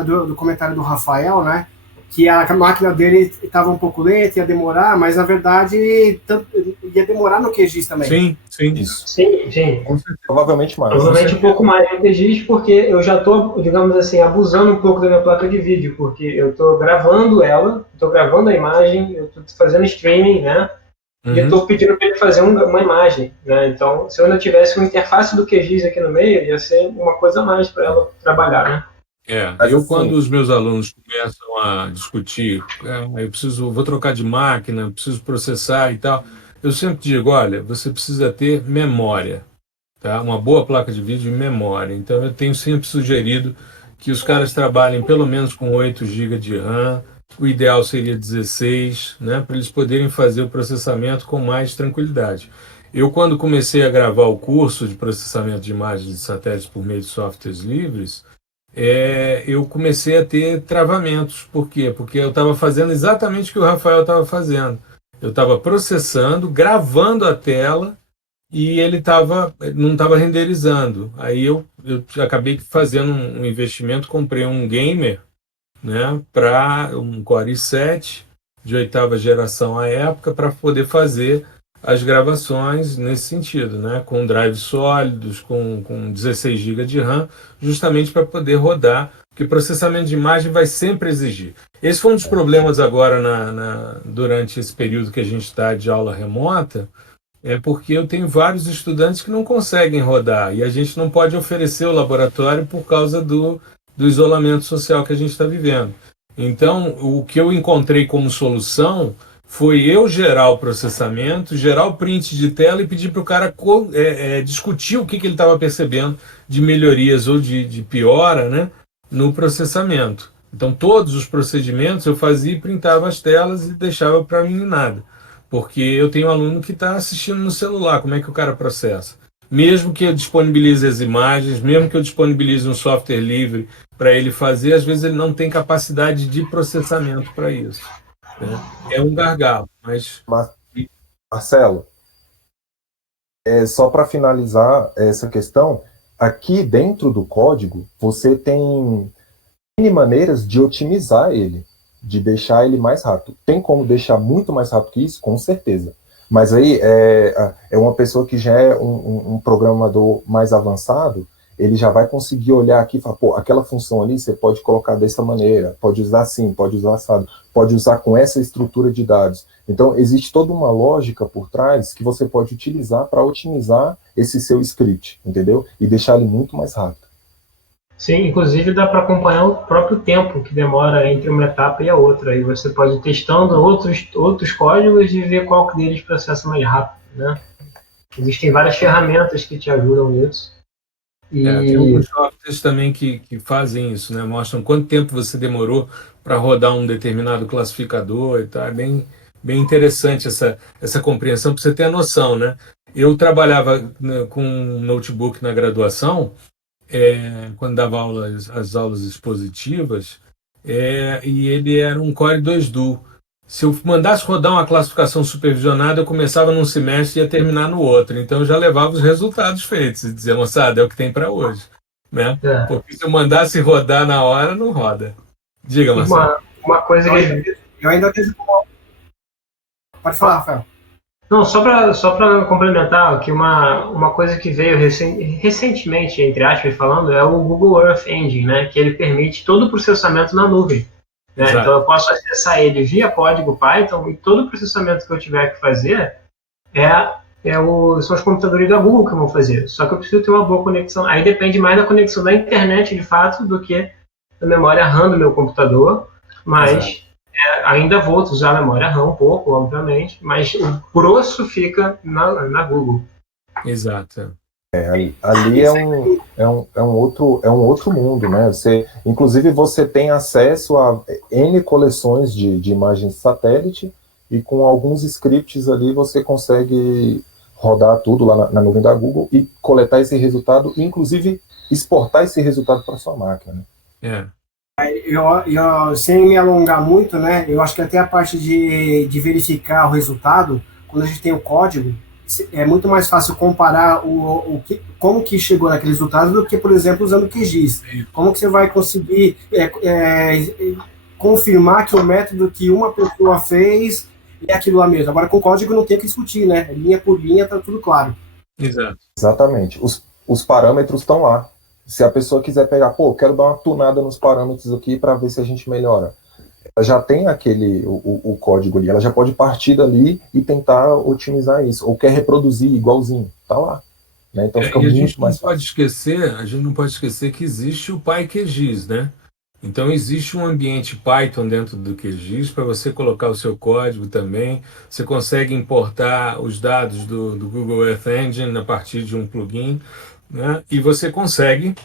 do comentário do Rafael, né? Que a máquina dele estava um pouco lenta, ia demorar, mas na verdade ia demorar no QGIS também. Sim. Isso. Sim. Provavelmente mais. Provavelmente um pouco mais no QGIS, porque eu já estou, digamos assim, abusando um pouco da minha placa de vídeo, porque eu estou gravando ela, estou gravando a imagem, eu estou fazendo streaming, né? e eu estou pedindo para ele fazer uma imagem, né? Então, se eu não tivesse uma interface do QGIS aqui no meio, ia ser uma coisa a mais para ela trabalhar, né? Quando os meus alunos começam a discutir, vou trocar de máquina, preciso processar e tal, eu sempre digo, olha, você precisa ter memória, tá? Uma boa placa de vídeo e memória. Então, eu tenho sempre sugerido que os caras trabalhem pelo menos com 8 GB de RAM, o ideal seria 16, né, para eles poderem fazer o processamento com mais tranquilidade. Eu, quando comecei a gravar o curso de processamento de imagens de satélites por meio de softwares livres, eu comecei a ter travamentos. Por quê? Porque eu estava fazendo exatamente o que o Rafael estava fazendo. Eu estava processando, gravando a tela, e ele não estava renderizando. Aí eu acabei fazendo um investimento, comprei um gamer, né, para um Core i7 de 8ª geração à época, para poder fazer as gravações nesse sentido, né, com drives sólidos, com 16 GB de RAM, justamente para poder rodar, porque processamento de imagem vai sempre exigir. Esse foi um dos problemas agora durante esse período que a gente está de aula remota, porque eu tenho vários estudantes que não conseguem rodar e a gente não pode oferecer o laboratório por causa do isolamento social que a gente está vivendo. Então, o que eu encontrei como solução foi eu gerar o processamento, gerar o print de tela e pedir para o cara discutir o que ele estava percebendo de melhorias ou de piora, né, no processamento. Então, todos os procedimentos eu fazia e printava as telas e deixava para a meninada. Porque eu tenho um aluno que está assistindo no celular, como é que o cara processa? Mesmo que eu disponibilize as imagens, mesmo que eu disponibilize um software livre para ele fazer, às vezes ele não tem capacidade de processamento para isso, né? É um gargalo, mas... Marcelo, só para finalizar essa questão, aqui dentro do código, você tem N maneiras de otimizar ele, de deixar ele mais rápido. Tem como deixar muito mais rápido que isso? Com certeza. Mas aí é uma pessoa que já é um programador mais avançado, ele já vai conseguir olhar aqui e falar, pô, aquela função ali você pode colocar dessa maneira, pode usar assim, pode usar assado, pode usar com essa estrutura de dados. Então, existe toda uma lógica por trás que você pode utilizar para otimizar esse seu script, entendeu? E deixar ele muito mais rápido. Sim, inclusive dá para acompanhar o próprio tempo que demora entre uma etapa e a outra. Aí você pode ir testando outros códigos e ver qual deles processa mais rápido, né? Existem várias ferramentas que te ajudam nisso. Tem alguns softwares também que fazem isso, né? Mostram quanto tempo você demorou para rodar um determinado classificador e tal. É bem interessante essa compreensão, para você ter a noção, né? Eu trabalhava com um notebook na graduação, quando dava as aulas expositivas, e ele era um Core 2 Duo. Se eu mandasse rodar uma classificação supervisionada, eu começava num semestre e ia terminar no outro. Então eu já levava os resultados feitos e dizia, moçada, é o que tem para hoje, né? Porque se eu mandasse rodar na hora, não roda. Diga, Marcelo. Uma coisa que eu ainda tenho... Pode falar, Rafael. Não, só para complementar, que uma coisa que veio recentemente, entre aspas, falando, é o Google Earth Engine, né? Que ele permite todo o processamento na nuvem. Né? Então eu posso acessar ele via código Python e todo o processamento que eu tiver que fazer são os computadores da Google que vão fazer. Só que eu preciso ter uma boa conexão. Aí depende mais da conexão da internet, de fato, do que da memória RAM do meu computador. Mas ainda vou usar a memória RAM um pouco, obviamente, mas o grosso fica na Google. Exato. Ali é um outro mundo, né? Inclusive você tem acesso a N coleções de imagens de satélite e com alguns scripts ali você consegue rodar tudo lá na nuvem da Google e coletar esse resultado, e inclusive exportar esse resultado para sua máquina, né? Eu, sem me alongar muito, né? Eu acho que até a parte de verificar o resultado, quando a gente tem o código, é muito mais fácil comparar como que chegou naquele resultado do que, por exemplo, usando o QGIS. Como que você vai conseguir confirmar que o método que uma pessoa fez é aquilo lá mesmo. Agora, com o código não tem o que discutir, né? Linha por linha, tá tudo claro. Exatamente. Os parâmetros estão lá. Se a pessoa quiser pegar, quero dar uma tunada nos parâmetros aqui para ver se a gente melhora. ela já tem o código ali, ela já pode partir dali e tentar otimizar isso, ou quer reproduzir igualzinho, tá lá. Né? Então fica muito mais fácil. A gente não pode esquecer que existe o PyQGIS, né? Então existe um ambiente Python dentro do QGIS para você colocar o seu código também. Você consegue importar os dados do Google Earth Engine a partir de um plugin, né? E você consegue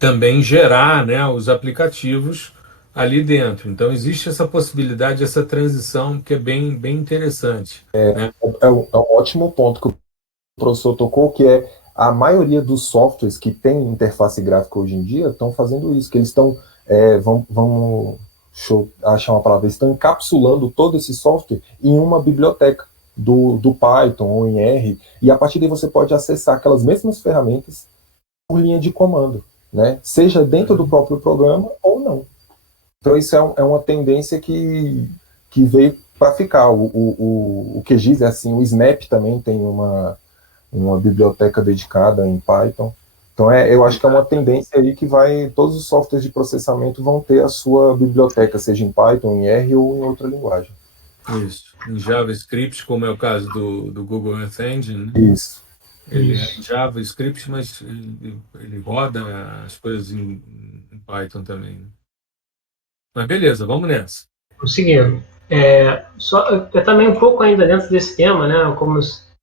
também gerar, né, os aplicativos ali dentro. Então existe essa possibilidade, essa transição que é bem interessante. Né? É um ótimo ponto que o professor tocou, que é a maioria dos softwares que tem interface gráfica hoje em dia estão fazendo isso, que eles estão, deixa eu achar uma palavra, estão encapsulando todo esse software em uma biblioteca do Python ou em R, e a partir daí você pode acessar aquelas mesmas ferramentas por linha de comando, né? Seja dentro do próprio programa ou não. Então isso é uma tendência que veio para ficar. O QGIS é assim, o Snap também tem uma biblioteca dedicada em Python. Então eu acho que é uma tendência aí que todos os softwares de processamento vão ter a sua biblioteca, seja em Python, em R ou em outra linguagem. Isso, em JavaScript, como é o caso do Google Earth Engine, né? Isso. Ele é em JavaScript, mas ele roda as coisas em Python também. Né? Mas beleza, vamos nessa. Prosseguindo. Também um pouco ainda dentro desse tema, né, como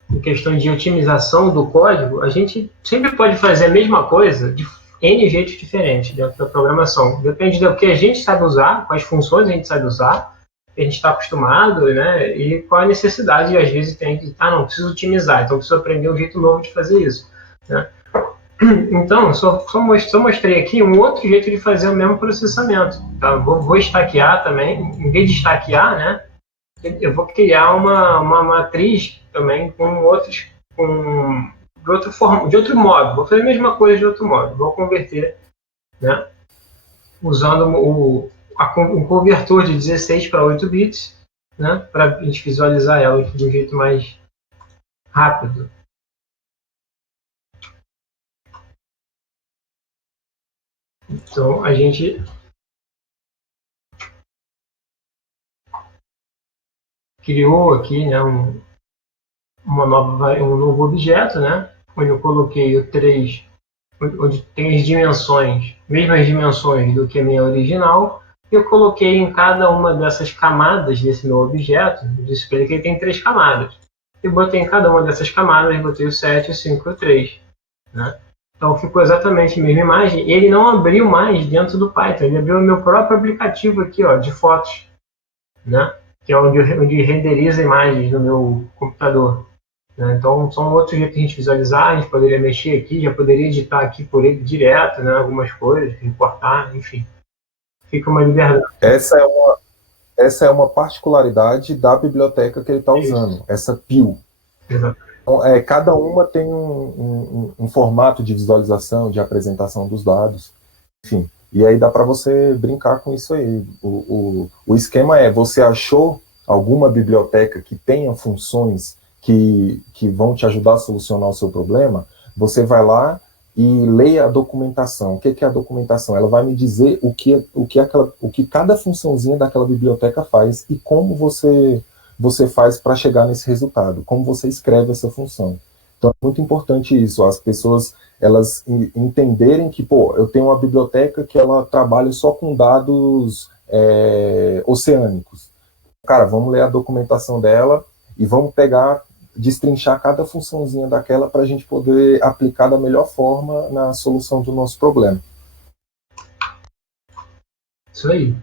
em questão de otimização do código, a gente sempre pode fazer a mesma coisa de N jeitos diferentes dentro da programação. Depende do que a gente sabe usar, quais funções a gente sabe usar, a gente está acostumado, né, e qual a necessidade, às vezes tem que, não, preciso otimizar, então preciso aprender um jeito novo de fazer isso. Né? Então, só mostrei aqui um outro jeito de fazer o mesmo processamento. Tá? Vou estaquear também, em vez de estaquear, né, eu vou criar uma matriz também de outro modo. Vou fazer a mesma coisa de outro modo. Vou converter, né, usando um conversor de 16 para 8 bits, né, para a gente visualizar ela de um jeito mais rápido. Então, a gente criou aqui, né, um novo objeto, né, onde eu coloquei onde tem as dimensões, mesmas dimensões do que a minha original, e eu coloquei em cada uma dessas camadas desse meu objeto, eu disse para ele que ele tem 3 camadas. Eu botei em cada uma dessas camadas, botei o 7, o 5 e o 3. Né? Então ficou exatamente a mesma imagem. Ele não abriu mais dentro do Python, ele abriu o meu próprio aplicativo aqui, ó, de fotos, né? Que é onde renderiza imagens no meu computador. Né? Então são outros jeitos de a gente visualizar, a gente poderia mexer aqui, já poderia editar aqui por ele direto, né? Algumas coisas, reportar, enfim. Fica uma liberdade. Essa é uma particularidade da biblioteca que ele está usando, essa PIL. Exato. Então, cada uma tem um formato de visualização, de apresentação dos dados, enfim. E aí dá para você brincar com isso aí. O esquema você achou alguma biblioteca que tenha funções que vão te ajudar a solucionar o seu problema, você vai lá e leia a documentação. O que é a documentação? Ela vai me dizer o que cada funçãozinha daquela biblioteca faz e como você faz para chegar nesse resultado, como você escreve essa função. Então é muito importante isso, as pessoas elas entenderem que, eu tenho uma biblioteca que ela trabalha só com dados oceânicos. Cara, vamos ler a documentação dela e vamos destrinchar cada funçãozinha daquela para a gente poder aplicar da melhor forma na solução do nosso problema. Isso aí.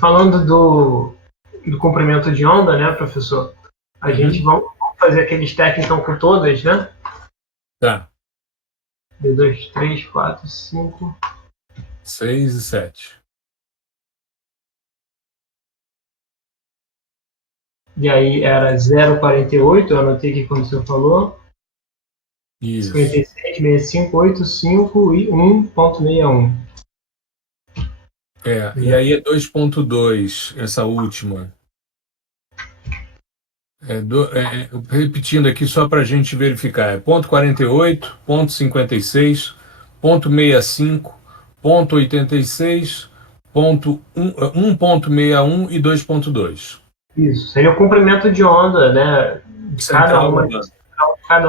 Falando do comprimento de onda, né, professor? A gente vai fazer aquele stack, então, com todas, né? Tá. 2, 3, 4, 5... 6 e 7. E aí era 0,48, eu anotei aqui quando você falou. Isso. 57, 65, 85 e 1.61. E aí é 2.2, essa última. Repetindo aqui só para a gente verificar. É ponto 48, ponto 56, ponto 65, ponto 86, 1.61 e 2.2. Isso, seria o comprimento de onda, né, de cada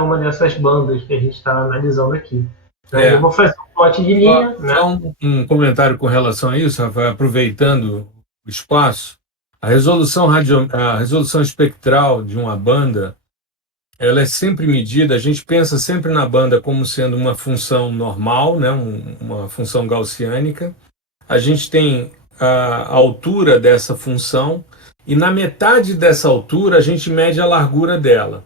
uma dessas bandas que a gente está analisando aqui. Eu vou fazer um plot de linha. Só um comentário com relação a isso, Rafael, aproveitando o espaço. A resolução espectral de uma banda, ela é sempre medida, a gente pensa sempre na banda como sendo uma função normal, né, uma função gaussiânica. A gente tem a altura dessa função e na metade dessa altura a gente mede a largura dela.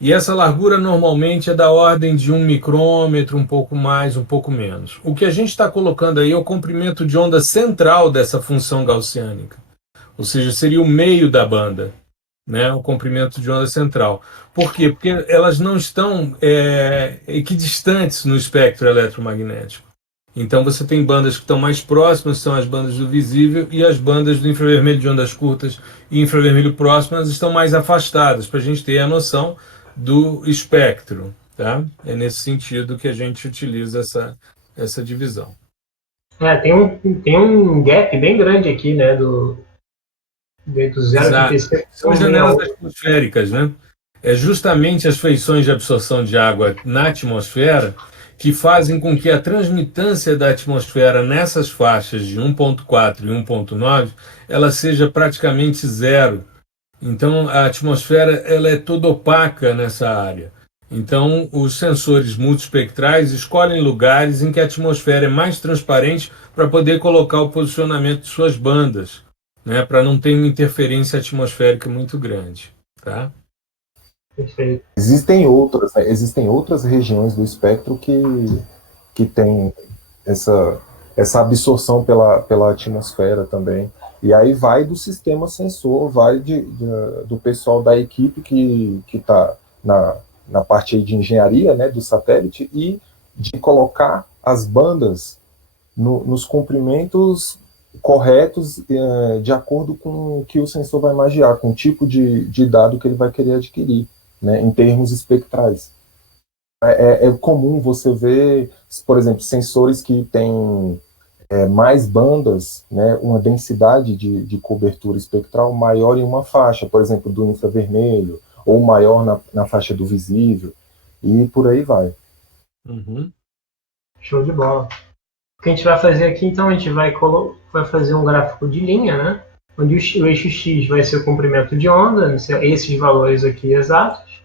E essa largura normalmente é da ordem de 1 micrômetro, um pouco mais, um pouco menos. O que a gente está colocando aí é o comprimento de onda central dessa função gaussiânica. Ou seja, seria o meio da banda, né? O comprimento de onda central. Por quê? Porque elas não estão equidistantes no espectro eletromagnético. Então você tem bandas que estão mais próximas, são as bandas do visível, e as bandas do infravermelho de ondas curtas e infravermelho próximas estão mais afastadas, para a gente ter a noção do espectro, tá? É nesse sentido que a gente utiliza essa divisão. Tem um gap bem grande aqui, né, do 0,86. São janelas atmosféricas, né? É justamente as feições de absorção de água na atmosfera que fazem com que a transmitância da atmosfera nessas faixas de 1.4 e 1.9 ela seja praticamente zero. Então, a atmosfera ela é toda opaca nessa área. Então, os sensores multiespectrais escolhem lugares em que a atmosfera é mais transparente para poder colocar o posicionamento de suas bandas, né, para não ter uma interferência atmosférica muito grande. Tá? Perfeito. Existem outras regiões do espectro que tem essa absorção pela atmosfera também. E aí vai do sistema sensor, vai do pessoal da equipe que está na parte aí de engenharia, né, do satélite, e de colocar as bandas nos comprimentos corretos, de acordo com o que o sensor vai imaginar, com o tipo de dado que ele vai querer adquirir, né, em termos espectrais. É comum você ver, por exemplo, sensores que têm mais bandas, né, uma densidade de cobertura espectral maior em uma faixa, por exemplo, do infravermelho, ou maior na faixa do visível, e por aí vai. Uhum. Show de bola. O que a gente vai fazer aqui, então, a gente vai fazer um gráfico de linha, né, onde o eixo X vai ser o comprimento de onda, esses valores aqui exatos,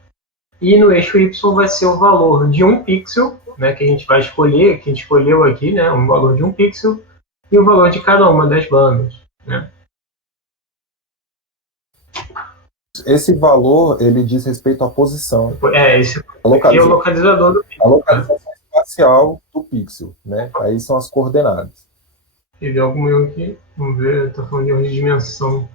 e no eixo Y vai ser o valor de um pixel, né, que a gente vai escolher, que a gente escolheu aqui, né, um valor de um pixel, e o valor de cada uma das bandas, né? Esse valor, ele diz respeito à posição. Esse aqui é o localizador do pixel. A localização espacial do pixel, né? Aí são as coordenadas. Teve algum erro aqui? Vamos ver, está falando de erro de dimensão.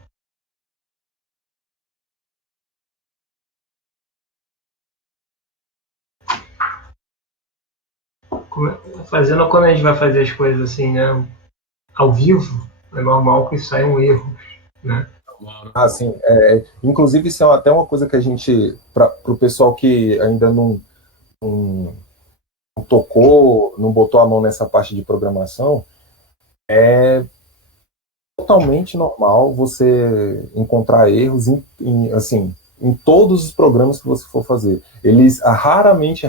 Fazendo quando a gente vai fazer as coisas assim, né, ao vivo, é normal que saia um erro, né? Ah, sim. Inclusive, isso é até uma coisa que a gente, para o pessoal que ainda não tocou, não botou a mão nessa parte de programação, é totalmente normal você encontrar erros em todos os programas que você for fazer. Eles raramente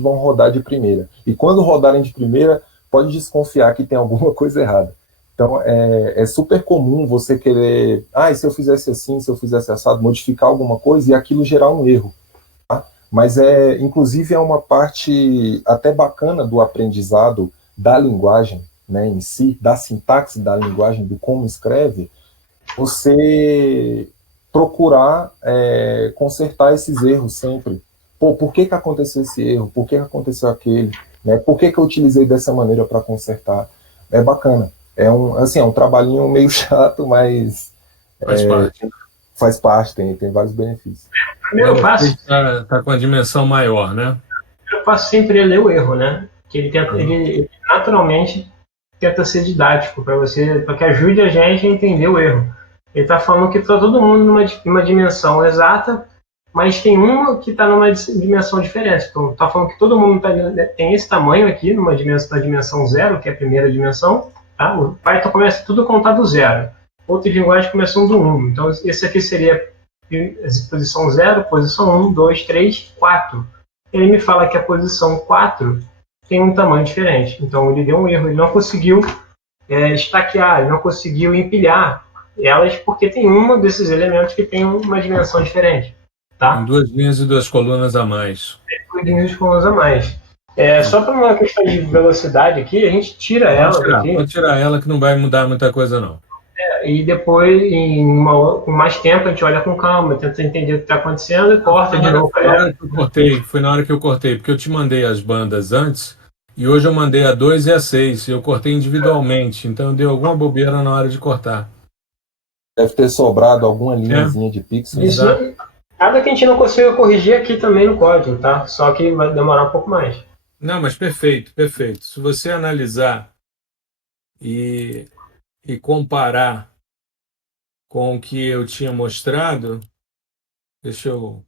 vão rodar de primeira. E quando rodarem de primeira, pode desconfiar que tem alguma coisa errada. Então, é super comum você querer, e se eu fizesse assim, se eu fizesse assado, modificar alguma coisa e aquilo gerar um erro. Tá? Mas, inclusive, é uma parte até bacana do aprendizado da linguagem, né, em si, da sintaxe da linguagem, do como escreve, você procurar consertar esses erros sempre. Por que aconteceu esse erro? Por que aconteceu aquele? Né? Por que eu utilizei dessa maneira para consertar? É bacana. É um trabalhinho meio chato, mas faz parte, tem vários benefícios. Primeiro passo está com a dimensão maior, né? O primeiro passo sempre é ler o erro, né? Que ele naturalmente tenta ser didático para que ajude a gente a entender o erro. Ele está falando que está todo mundo numa dimensão exata, mas tem uma que está numa dimensão diferente. Então, está falando que todo mundo tem esse tamanho aqui, na dimensão 0, que é a primeira dimensão, Tá? O Python começa tudo a contar do zero. Outras linguagens começam do 1. Então, esse aqui seria posição 0, posição 1, 2, 3, 4. Ele me fala que a posição 4 tem um tamanho diferente. Então, ele deu um erro. Ele não conseguiu estaquear, ele não conseguiu empilhar elas porque tem um desses elementos que tem uma dimensão diferente. Tá? Tem 2 linhas e 2 colunas a mais. 2 linhas e colunas a mais. Só para uma questão de velocidade aqui, a gente tira ela daqui. Pode tirar ela que não vai mudar muita coisa, não. E depois, com mais tempo, a gente olha com calma, tenta entender o que está acontecendo e corta de novo. Foi na hora que eu cortei, porque eu te mandei as bandas antes, e hoje eu mandei a 2 e a 6, e eu cortei individualmente, então deu alguma bobeira na hora de cortar. Deve ter sobrado alguma linhazinha de pixels. Isso, nada que a gente não consiga corrigir aqui também no código, tá? Só que vai demorar um pouco mais. Não, mas perfeito, perfeito. Se você analisar e comparar com o que eu tinha mostrado, deixa eu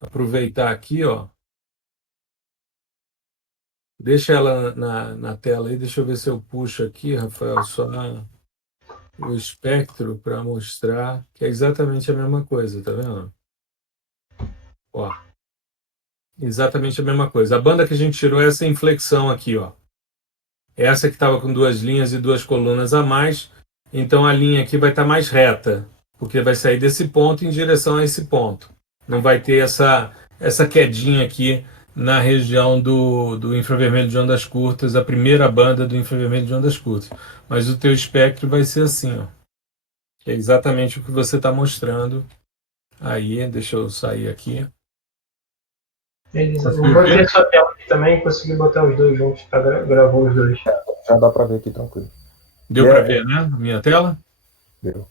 aproveitar aqui, ó. Deixa ela na tela aí, deixa eu ver se eu puxo aqui, Rafael, só o espectro para mostrar que é exatamente a mesma coisa, tá vendo? Ó, exatamente a mesma coisa. A banda que a gente tirou é essa inflexão aqui, ó. Essa que estava com 2 linhas e 2 colunas a mais, então a linha aqui vai estar mais reta, porque vai sair desse ponto em direção a esse ponto. Não vai ter essa quedinha aqui na região do infravermelho de ondas curtas, a primeira banda do infravermelho de ondas curtas. Mas o teu espectro vai ser assim, ó. É exatamente o que você está mostrando. Aí, deixa eu sair aqui. Beleza. Eu botei a sua tela aqui também, consegui botar os dois juntos, tá? Gravou os dois. Já dá para ver aqui tranquilo. Deu para ver, né? A minha tela? Deu.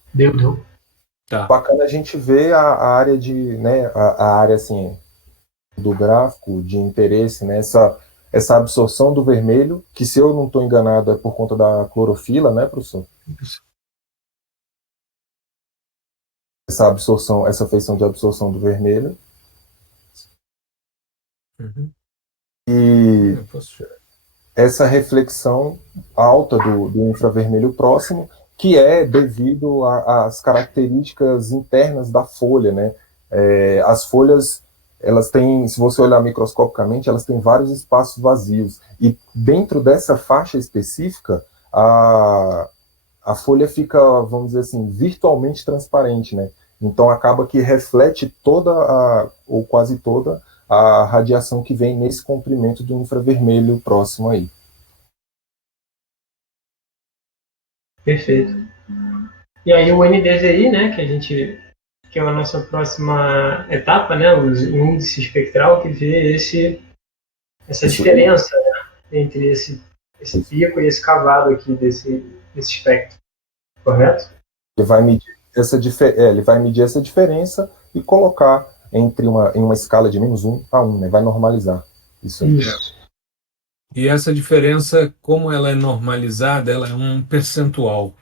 Tá. Bacana a gente ver a área de, né, a área assim do gráfico de interesse, né, essa absorção do vermelho, que se eu não estou enganado é por conta da clorofila, né, professor? Essa absorção, essa feição de absorção do vermelho. Uhum. E essa reflexão alta do infravermelho próximo, que é devido às características internas da folha, né? As folhas, elas têm, se você olhar microscopicamente, elas têm vários espaços vazios, e dentro dessa faixa específica, a folha fica, vamos dizer assim, virtualmente transparente, né? Então acaba que reflete toda, ou quase toda, a radiação que vem nesse comprimento do infravermelho próximo aí. Perfeito. E aí o NDVI, né, que é a nossa próxima etapa, né, o índice espectral, que vê essa diferença, né, entre esse pico e esse cavado aqui desse espectro, correto? Ele vai medir essa diferença e colocar em uma escala de -1 a 1, né? Vai normalizar isso. E essa diferença, como ela é normalizada, ela é um percentual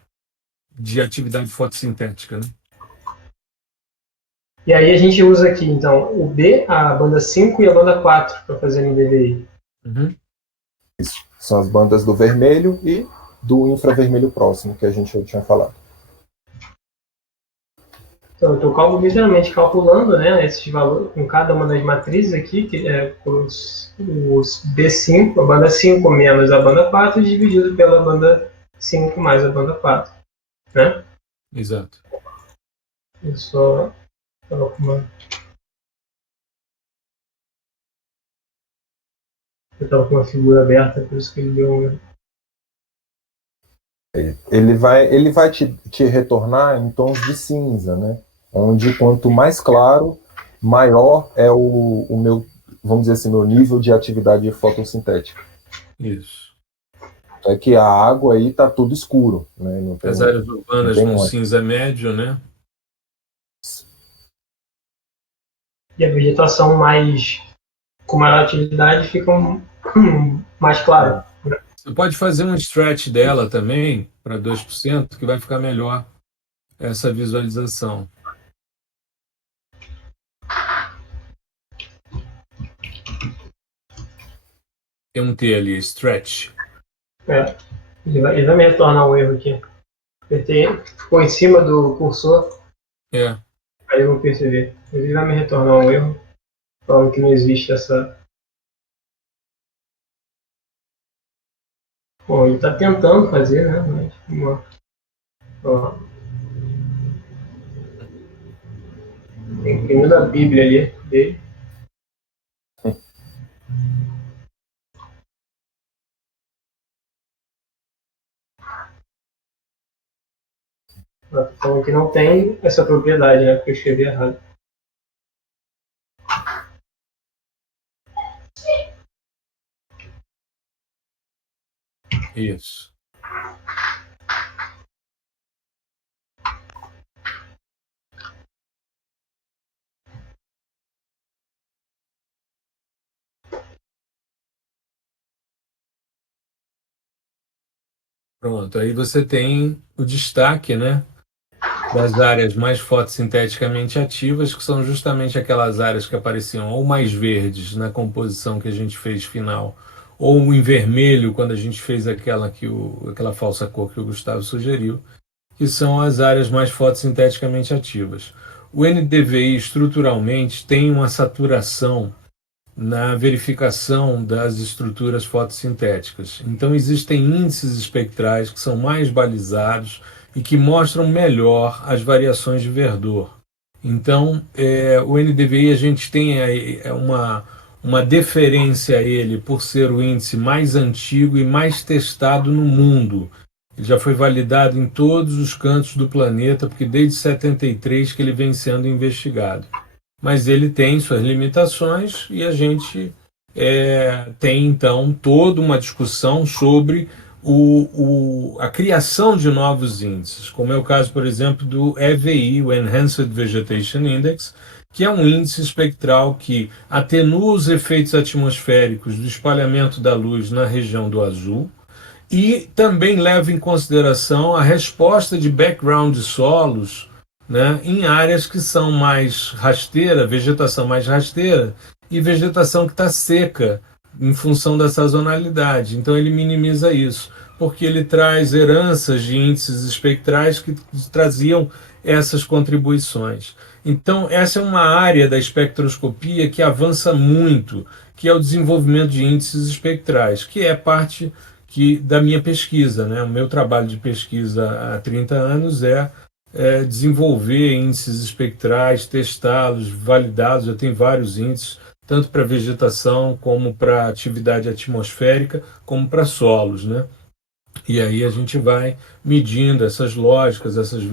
de atividade fotossintética, né? E aí a gente usa aqui, então, o B, a banda 5 e a banda 4 para fazer NDVI. Uhum. Isso. São as bandas do vermelho e do infravermelho próximo, que a gente já tinha falado. Então, eu estou literalmente calculando, né, esses valores com cada uma das matrizes aqui, que é os B5, a banda 5 menos a banda 4, dividido pela banda 5 mais a banda 4. Né? Exato. Eu só estava com uma... Eu estava com uma figura aberta, por isso que ele deu um... Ele vai te retornar em tons de cinza, né? Onde quanto mais claro, maior é o meu, vamos dizer assim, meu nível de atividade fotossintética. Isso. É que a água aí tá tudo escuro, né? Não tem, as áreas urbanas no uma... cinza médio, né? E a vegetação com maior atividade fica mais clara. Você pode fazer um stretch dela também para 2%, que vai ficar melhor essa visualização. Tem um T ali, stretch. Ele vai me retornar um erro aqui. Ficou em cima do cursor, É. aí eu não percebi. Ele vai me retornar um erro, falando que não existe essa. Bom, ele está tentando fazer, né? Mas vamos lá. Ó, tem imprimindo a Bíblia ali dele. Ela tá falando que não tem essa propriedade, né? Porque eu escrevi errado. Isso. Pronto, aí você tem o destaque, né, das áreas mais fotossinteticamente ativas, que são justamente aquelas áreas que apareciam ou mais verdes na composição que a gente fez final, ou em vermelho quando a gente fez aquela falsa cor que o Gustavo sugeriu, que são as áreas mais fotossinteticamente ativas. O NDVI estruturalmente tem uma saturação na verificação das estruturas fotossintéticas. Então, existem índices espectrais que são mais balizados e que mostram melhor as variações de verdor. Então, o NDVI a gente tem uma deferência a ele por ser o índice mais antigo e mais testado no mundo. Ele já foi validado em todos os cantos do planeta, porque desde 73 que ele vem sendo investigado, mas ele tem suas limitações e a gente tem então toda uma discussão sobre a criação de novos índices, como é o caso, por exemplo, do EVI, o Enhanced Vegetation Index, que é um índice espectral que atenua os efeitos atmosféricos do espalhamento da luz na região do azul e também leva em consideração a resposta de background de solos, né, em áreas que são mais rasteira, vegetação mais rasteira e vegetação que está seca em função da sazonalidade. Então ele minimiza isso, porque ele traz heranças de índices espectrais que traziam essas contribuições. Então essa é uma área da espectroscopia que avança muito, que é o desenvolvimento de índices espectrais, que é parte da minha pesquisa, né? O meu trabalho de pesquisa há 30 anos é desenvolver índices espectrais, testá-los, validá-los. Eu tenho vários índices, tanto para vegetação, como para atividade atmosférica, como para solos, né? E aí a gente vai medindo essas lógicas, essas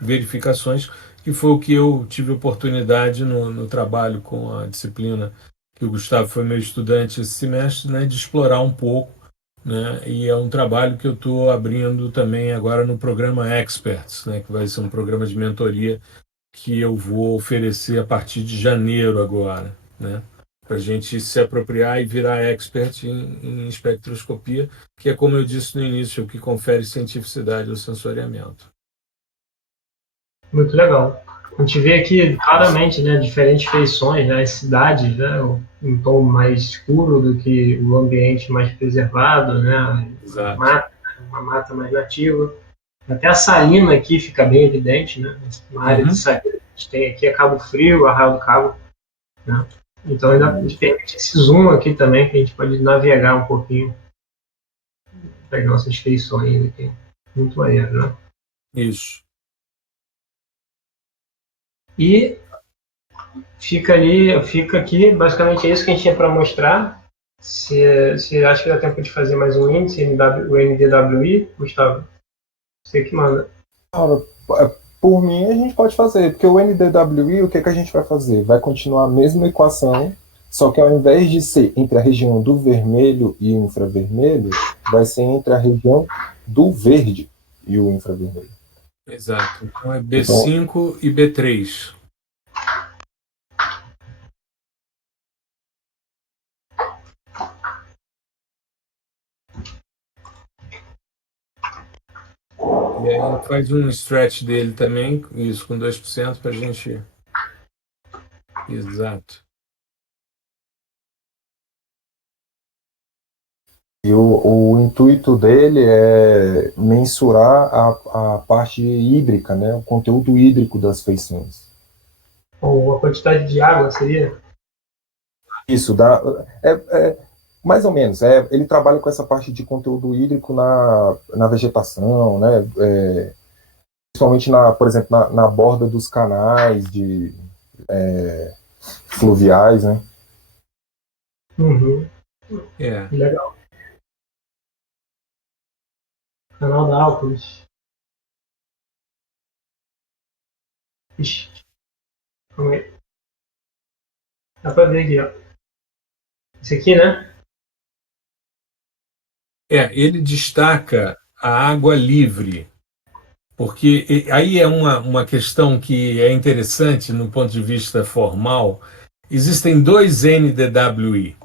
verificações, que foi o que eu tive oportunidade no trabalho com a disciplina que o Gustavo foi meu estudante esse semestre, né, de explorar um pouco, né? E é um trabalho que eu estou abrindo também agora no programa Experts, né? Que vai ser um programa de mentoria que eu vou oferecer a partir de janeiro agora, né? Para a gente se apropriar e virar expert em espectroscopia, que é, como eu disse no início, o que confere cientificidade ao sensoriamento. Muito legal. A gente vê aqui claramente, né, diferentes feições, né, as cidades, né, um tom mais escuro do que o ambiente mais preservado, né, Exato. uma mata mais nativa. Até a salina aqui fica bem evidente, né, uma área de salina que a gente tem aqui é Cabo Frio, Arraial do Cabo, né. Então ainda permite esse zoom aqui também, que a gente pode navegar um pouquinho das nossas feições aqui. Muito maneiro, né? Isso. E fica aqui, basicamente é isso que a gente tinha para mostrar. Se acha que dá tempo de fazer mais um índice, o NDWI, Gustavo, você que manda. Ora, por mim, a gente pode fazer, porque o NDWI, o que, que a gente vai fazer? Vai continuar a mesma equação, só que ao invés de ser entre a região do vermelho e o infravermelho, vai ser entre a região do verde e o infravermelho. Exato. Então é B5 e B3. E aí faz um stretch dele também, isso com 2% para a gente. Exato. E o intuito dele é mensurar a parte hídrica, né, o conteúdo hídrico das feições. Ou a quantidade de água seria? Isso, mais ou menos. Ele trabalha com essa parte de conteúdo hídrico na vegetação, né, principalmente, por exemplo, na borda dos canais fluviais, né? Uhum. É. Legal. Canal da Álpolis. Ixi, calma aí. Dá pra ver aqui, ó. Esse aqui, né? Ele destaca a água livre, porque aí é uma questão que é interessante no ponto de vista formal. Existem dois NDWI.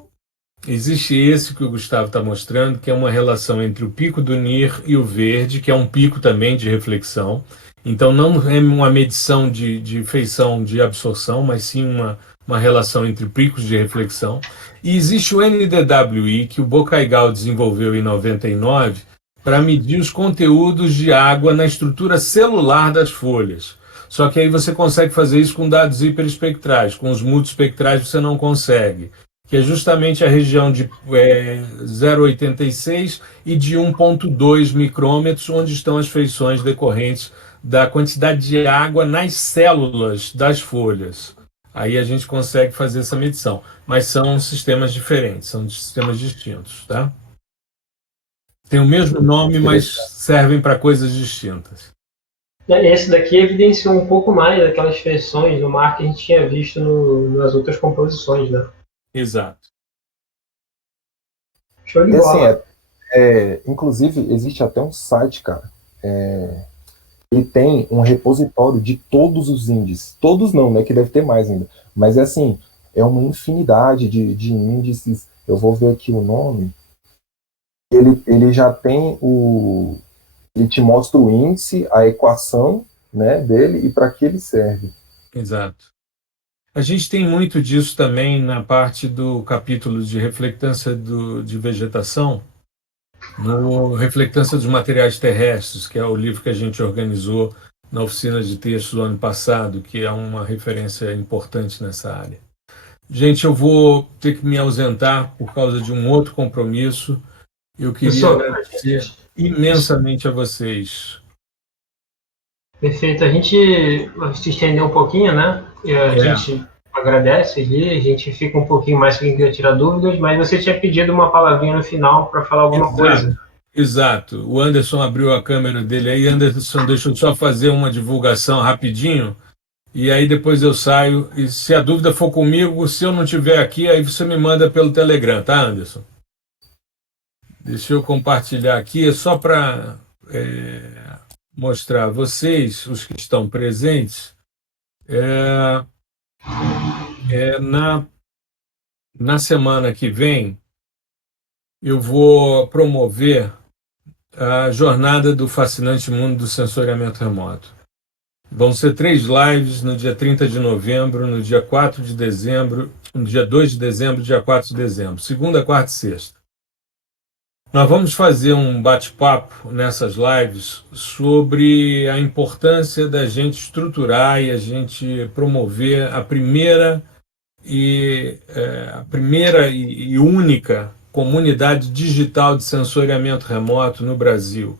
Existe esse que o Gustavo está mostrando, que é uma relação entre o pico do NIR e o verde, que é um pico também de reflexão. Então, não é uma medição de feição de absorção, mas sim uma relação entre picos de reflexão. E existe o NDWI, que o Bocaigal desenvolveu em 99, para medir os conteúdos de água na estrutura celular das folhas. Só que aí você consegue fazer isso com dados hiperespectrais, com os multiespectrais você não consegue, que é justamente a região de 0,86 e de 1,2 micrômetros, onde estão as feições decorrentes da quantidade de água nas células das folhas. Aí a gente consegue fazer essa medição, mas são sistemas diferentes, são sistemas distintos, tá? Tem o mesmo nome, mas servem para coisas distintas. Esse daqui evidenciou um pouco mais daquelas feições no mar que a gente tinha visto nas outras composições, né? Exato. Show de bola. Inclusive, existe até um site, cara, ele tem um repositório de todos os índices. Todos não, né, que deve ter mais ainda. Mas, assim, é uma infinidade de índices. Eu vou ver aqui o nome. Ele já tem ele te mostra o índice, a equação, né, dele e para que ele serve. Exato. A gente tem muito disso também na parte do capítulo de reflectância de vegetação, no Reflectância dos Materiais Terrestres, que é o livro que a gente organizou na oficina de texto do ano passado, que é uma referência importante nessa área. Gente, eu vou ter que me ausentar por causa de um outro compromisso. Eu queria agradecer imensamente a vocês. Perfeito. A gente se estendeu um pouquinho, né? A gente agradece ali, a gente fica um pouquinho mais para quem quer tirar dúvidas, mas você tinha pedido uma palavrinha no final para falar alguma coisa. Exato. O Anderson abriu a câmera dele aí. Anderson, deixa eu só fazer uma divulgação rapidinho, e aí depois eu saio. E se a dúvida for comigo, se eu não estiver aqui, aí você me manda pelo Telegram, tá, Anderson? Deixa eu compartilhar aqui, é só para mostrar a vocês, os que estão presentes, na semana que vem, eu vou promover a jornada do fascinante mundo do sensoriamento remoto. Vão ser 3 lives no dia 30 de novembro, no dia 4 de dezembro, no dia 2 de dezembro e dia 4 de dezembro, segunda, quarta e sexta. Nós vamos fazer um bate-papo nessas lives sobre a importância da gente estruturar e a gente promover a primeira e única comunidade digital de sensoriamento remoto no Brasil.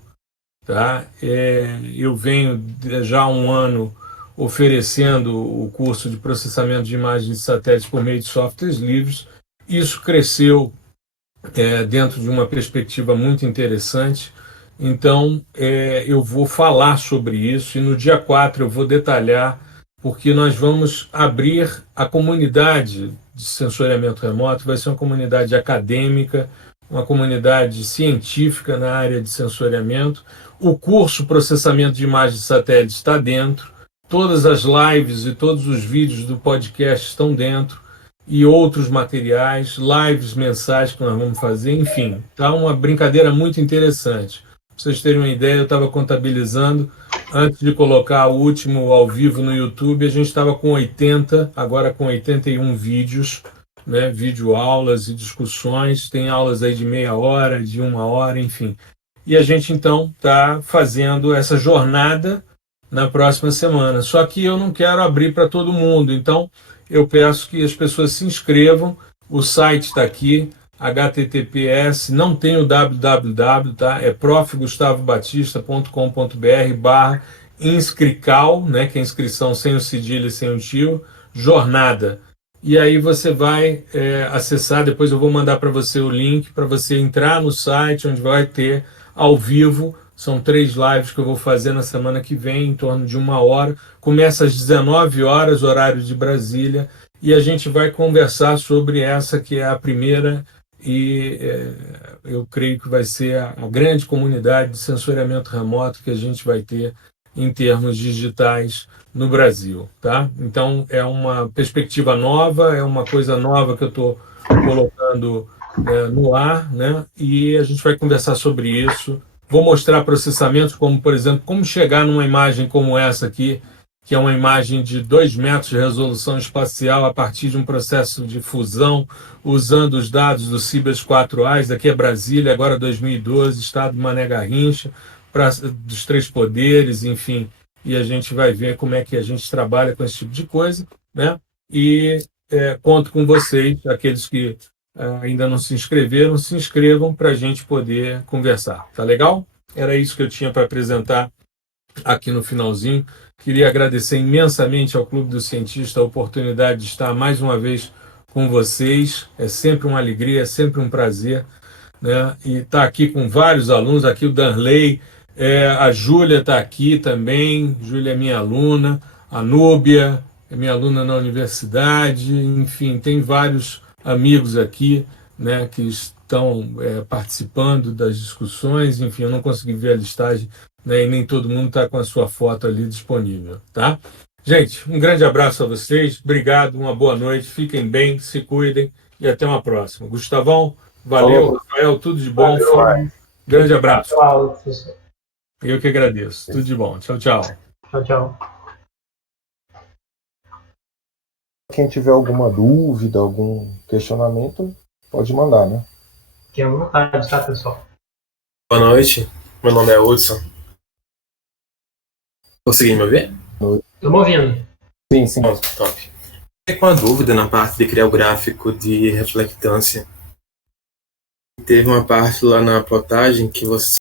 Tá? Eu venho já há um ano oferecendo o curso de processamento de imagens de satélites por meio de softwares livres. Isso cresceu dentro de uma perspectiva muito interessante. Então, eu vou falar sobre isso e no dia 4 eu vou detalhar, porque nós vamos abrir a comunidade de sensoriamento remoto, vai ser uma comunidade acadêmica, uma comunidade científica na área de sensoriamento. O curso Processamento de Imagens de Satélite está dentro, todas as lives e todos os vídeos do podcast estão dentro, e outros materiais, lives mensais que nós vamos fazer, enfim, tá uma brincadeira muito interessante. Para vocês terem uma ideia, eu estava contabilizando, antes de colocar o último ao vivo no YouTube, a gente estava com 80, agora com 81 vídeos, né, videoaulas e discussões, tem aulas aí de meia hora, de 1 hora, enfim. E a gente, então, está fazendo essa jornada na próxima semana. Só que eu não quero abrir para todo mundo, então eu peço que as pessoas se inscrevam. O site está aqui, https, não tem o www, tá? É profgustavobatista.com.br/inscrical, né, que é inscrição sem o cedilha e sem o tio, jornada. E aí você vai acessar, depois eu vou mandar para você o link para você entrar no site, onde vai ter ao vivo. São 3 lives que eu vou fazer na semana que vem, em torno de 1 hora. Começa às 19 horas, horário de Brasília, e a gente vai conversar sobre essa que é a primeira e eu creio que vai ser a grande comunidade de sensoriamento remoto que a gente vai ter em termos digitais no Brasil, tá? Então é uma perspectiva nova, é uma coisa nova que eu estou colocando no ar, né? E a gente vai conversar sobre isso. Vou mostrar processamentos como, por exemplo, como chegar numa imagem como essa aqui, que é uma imagem de 2 metros de resolução espacial a partir de um processo de fusão, usando os dados do Cibers 4A, daqui é Brasília, agora 2012, estado de Mané Garrincha, dos 3 poderes, enfim, e a gente vai ver como é que a gente trabalha com esse tipo de coisa, né? E conto com vocês, aqueles que ainda não se inscreveram, se inscrevam para a gente poder conversar, tá legal? Era isso que eu tinha para apresentar aqui no finalzinho. Queria agradecer imensamente ao Clube do Cientista a oportunidade de estar mais uma vez com vocês. É sempre uma alegria, é sempre um prazer, né? E estar aqui com vários alunos, aqui o Danley, a Júlia está aqui também, Júlia é minha aluna, a Núbia é minha aluna na universidade, enfim, tem vários amigos aqui, né, que estão participando das discussões, enfim, eu não consegui ver a listagem, né, e nem todo mundo está com a sua foto ali disponível, tá? Gente, um grande abraço a vocês, obrigado, uma boa noite, fiquem bem, se cuidem e até uma próxima. Gustavão, valeu, Rafael, tudo de bom, grande abraço. Eu que agradeço, tudo de bom, tchau, tchau. Tchau, tchau. Quem tiver alguma dúvida, algum questionamento, pode mandar, né? Fique à vontade, tá, pessoal? Boa noite, meu nome é Hudson. Conseguiu me ouvir? Estou me ouvindo. Sim, sim. Top. Fiquei com uma dúvida na parte de criar o gráfico de reflectância. Teve uma parte lá na plotagem que você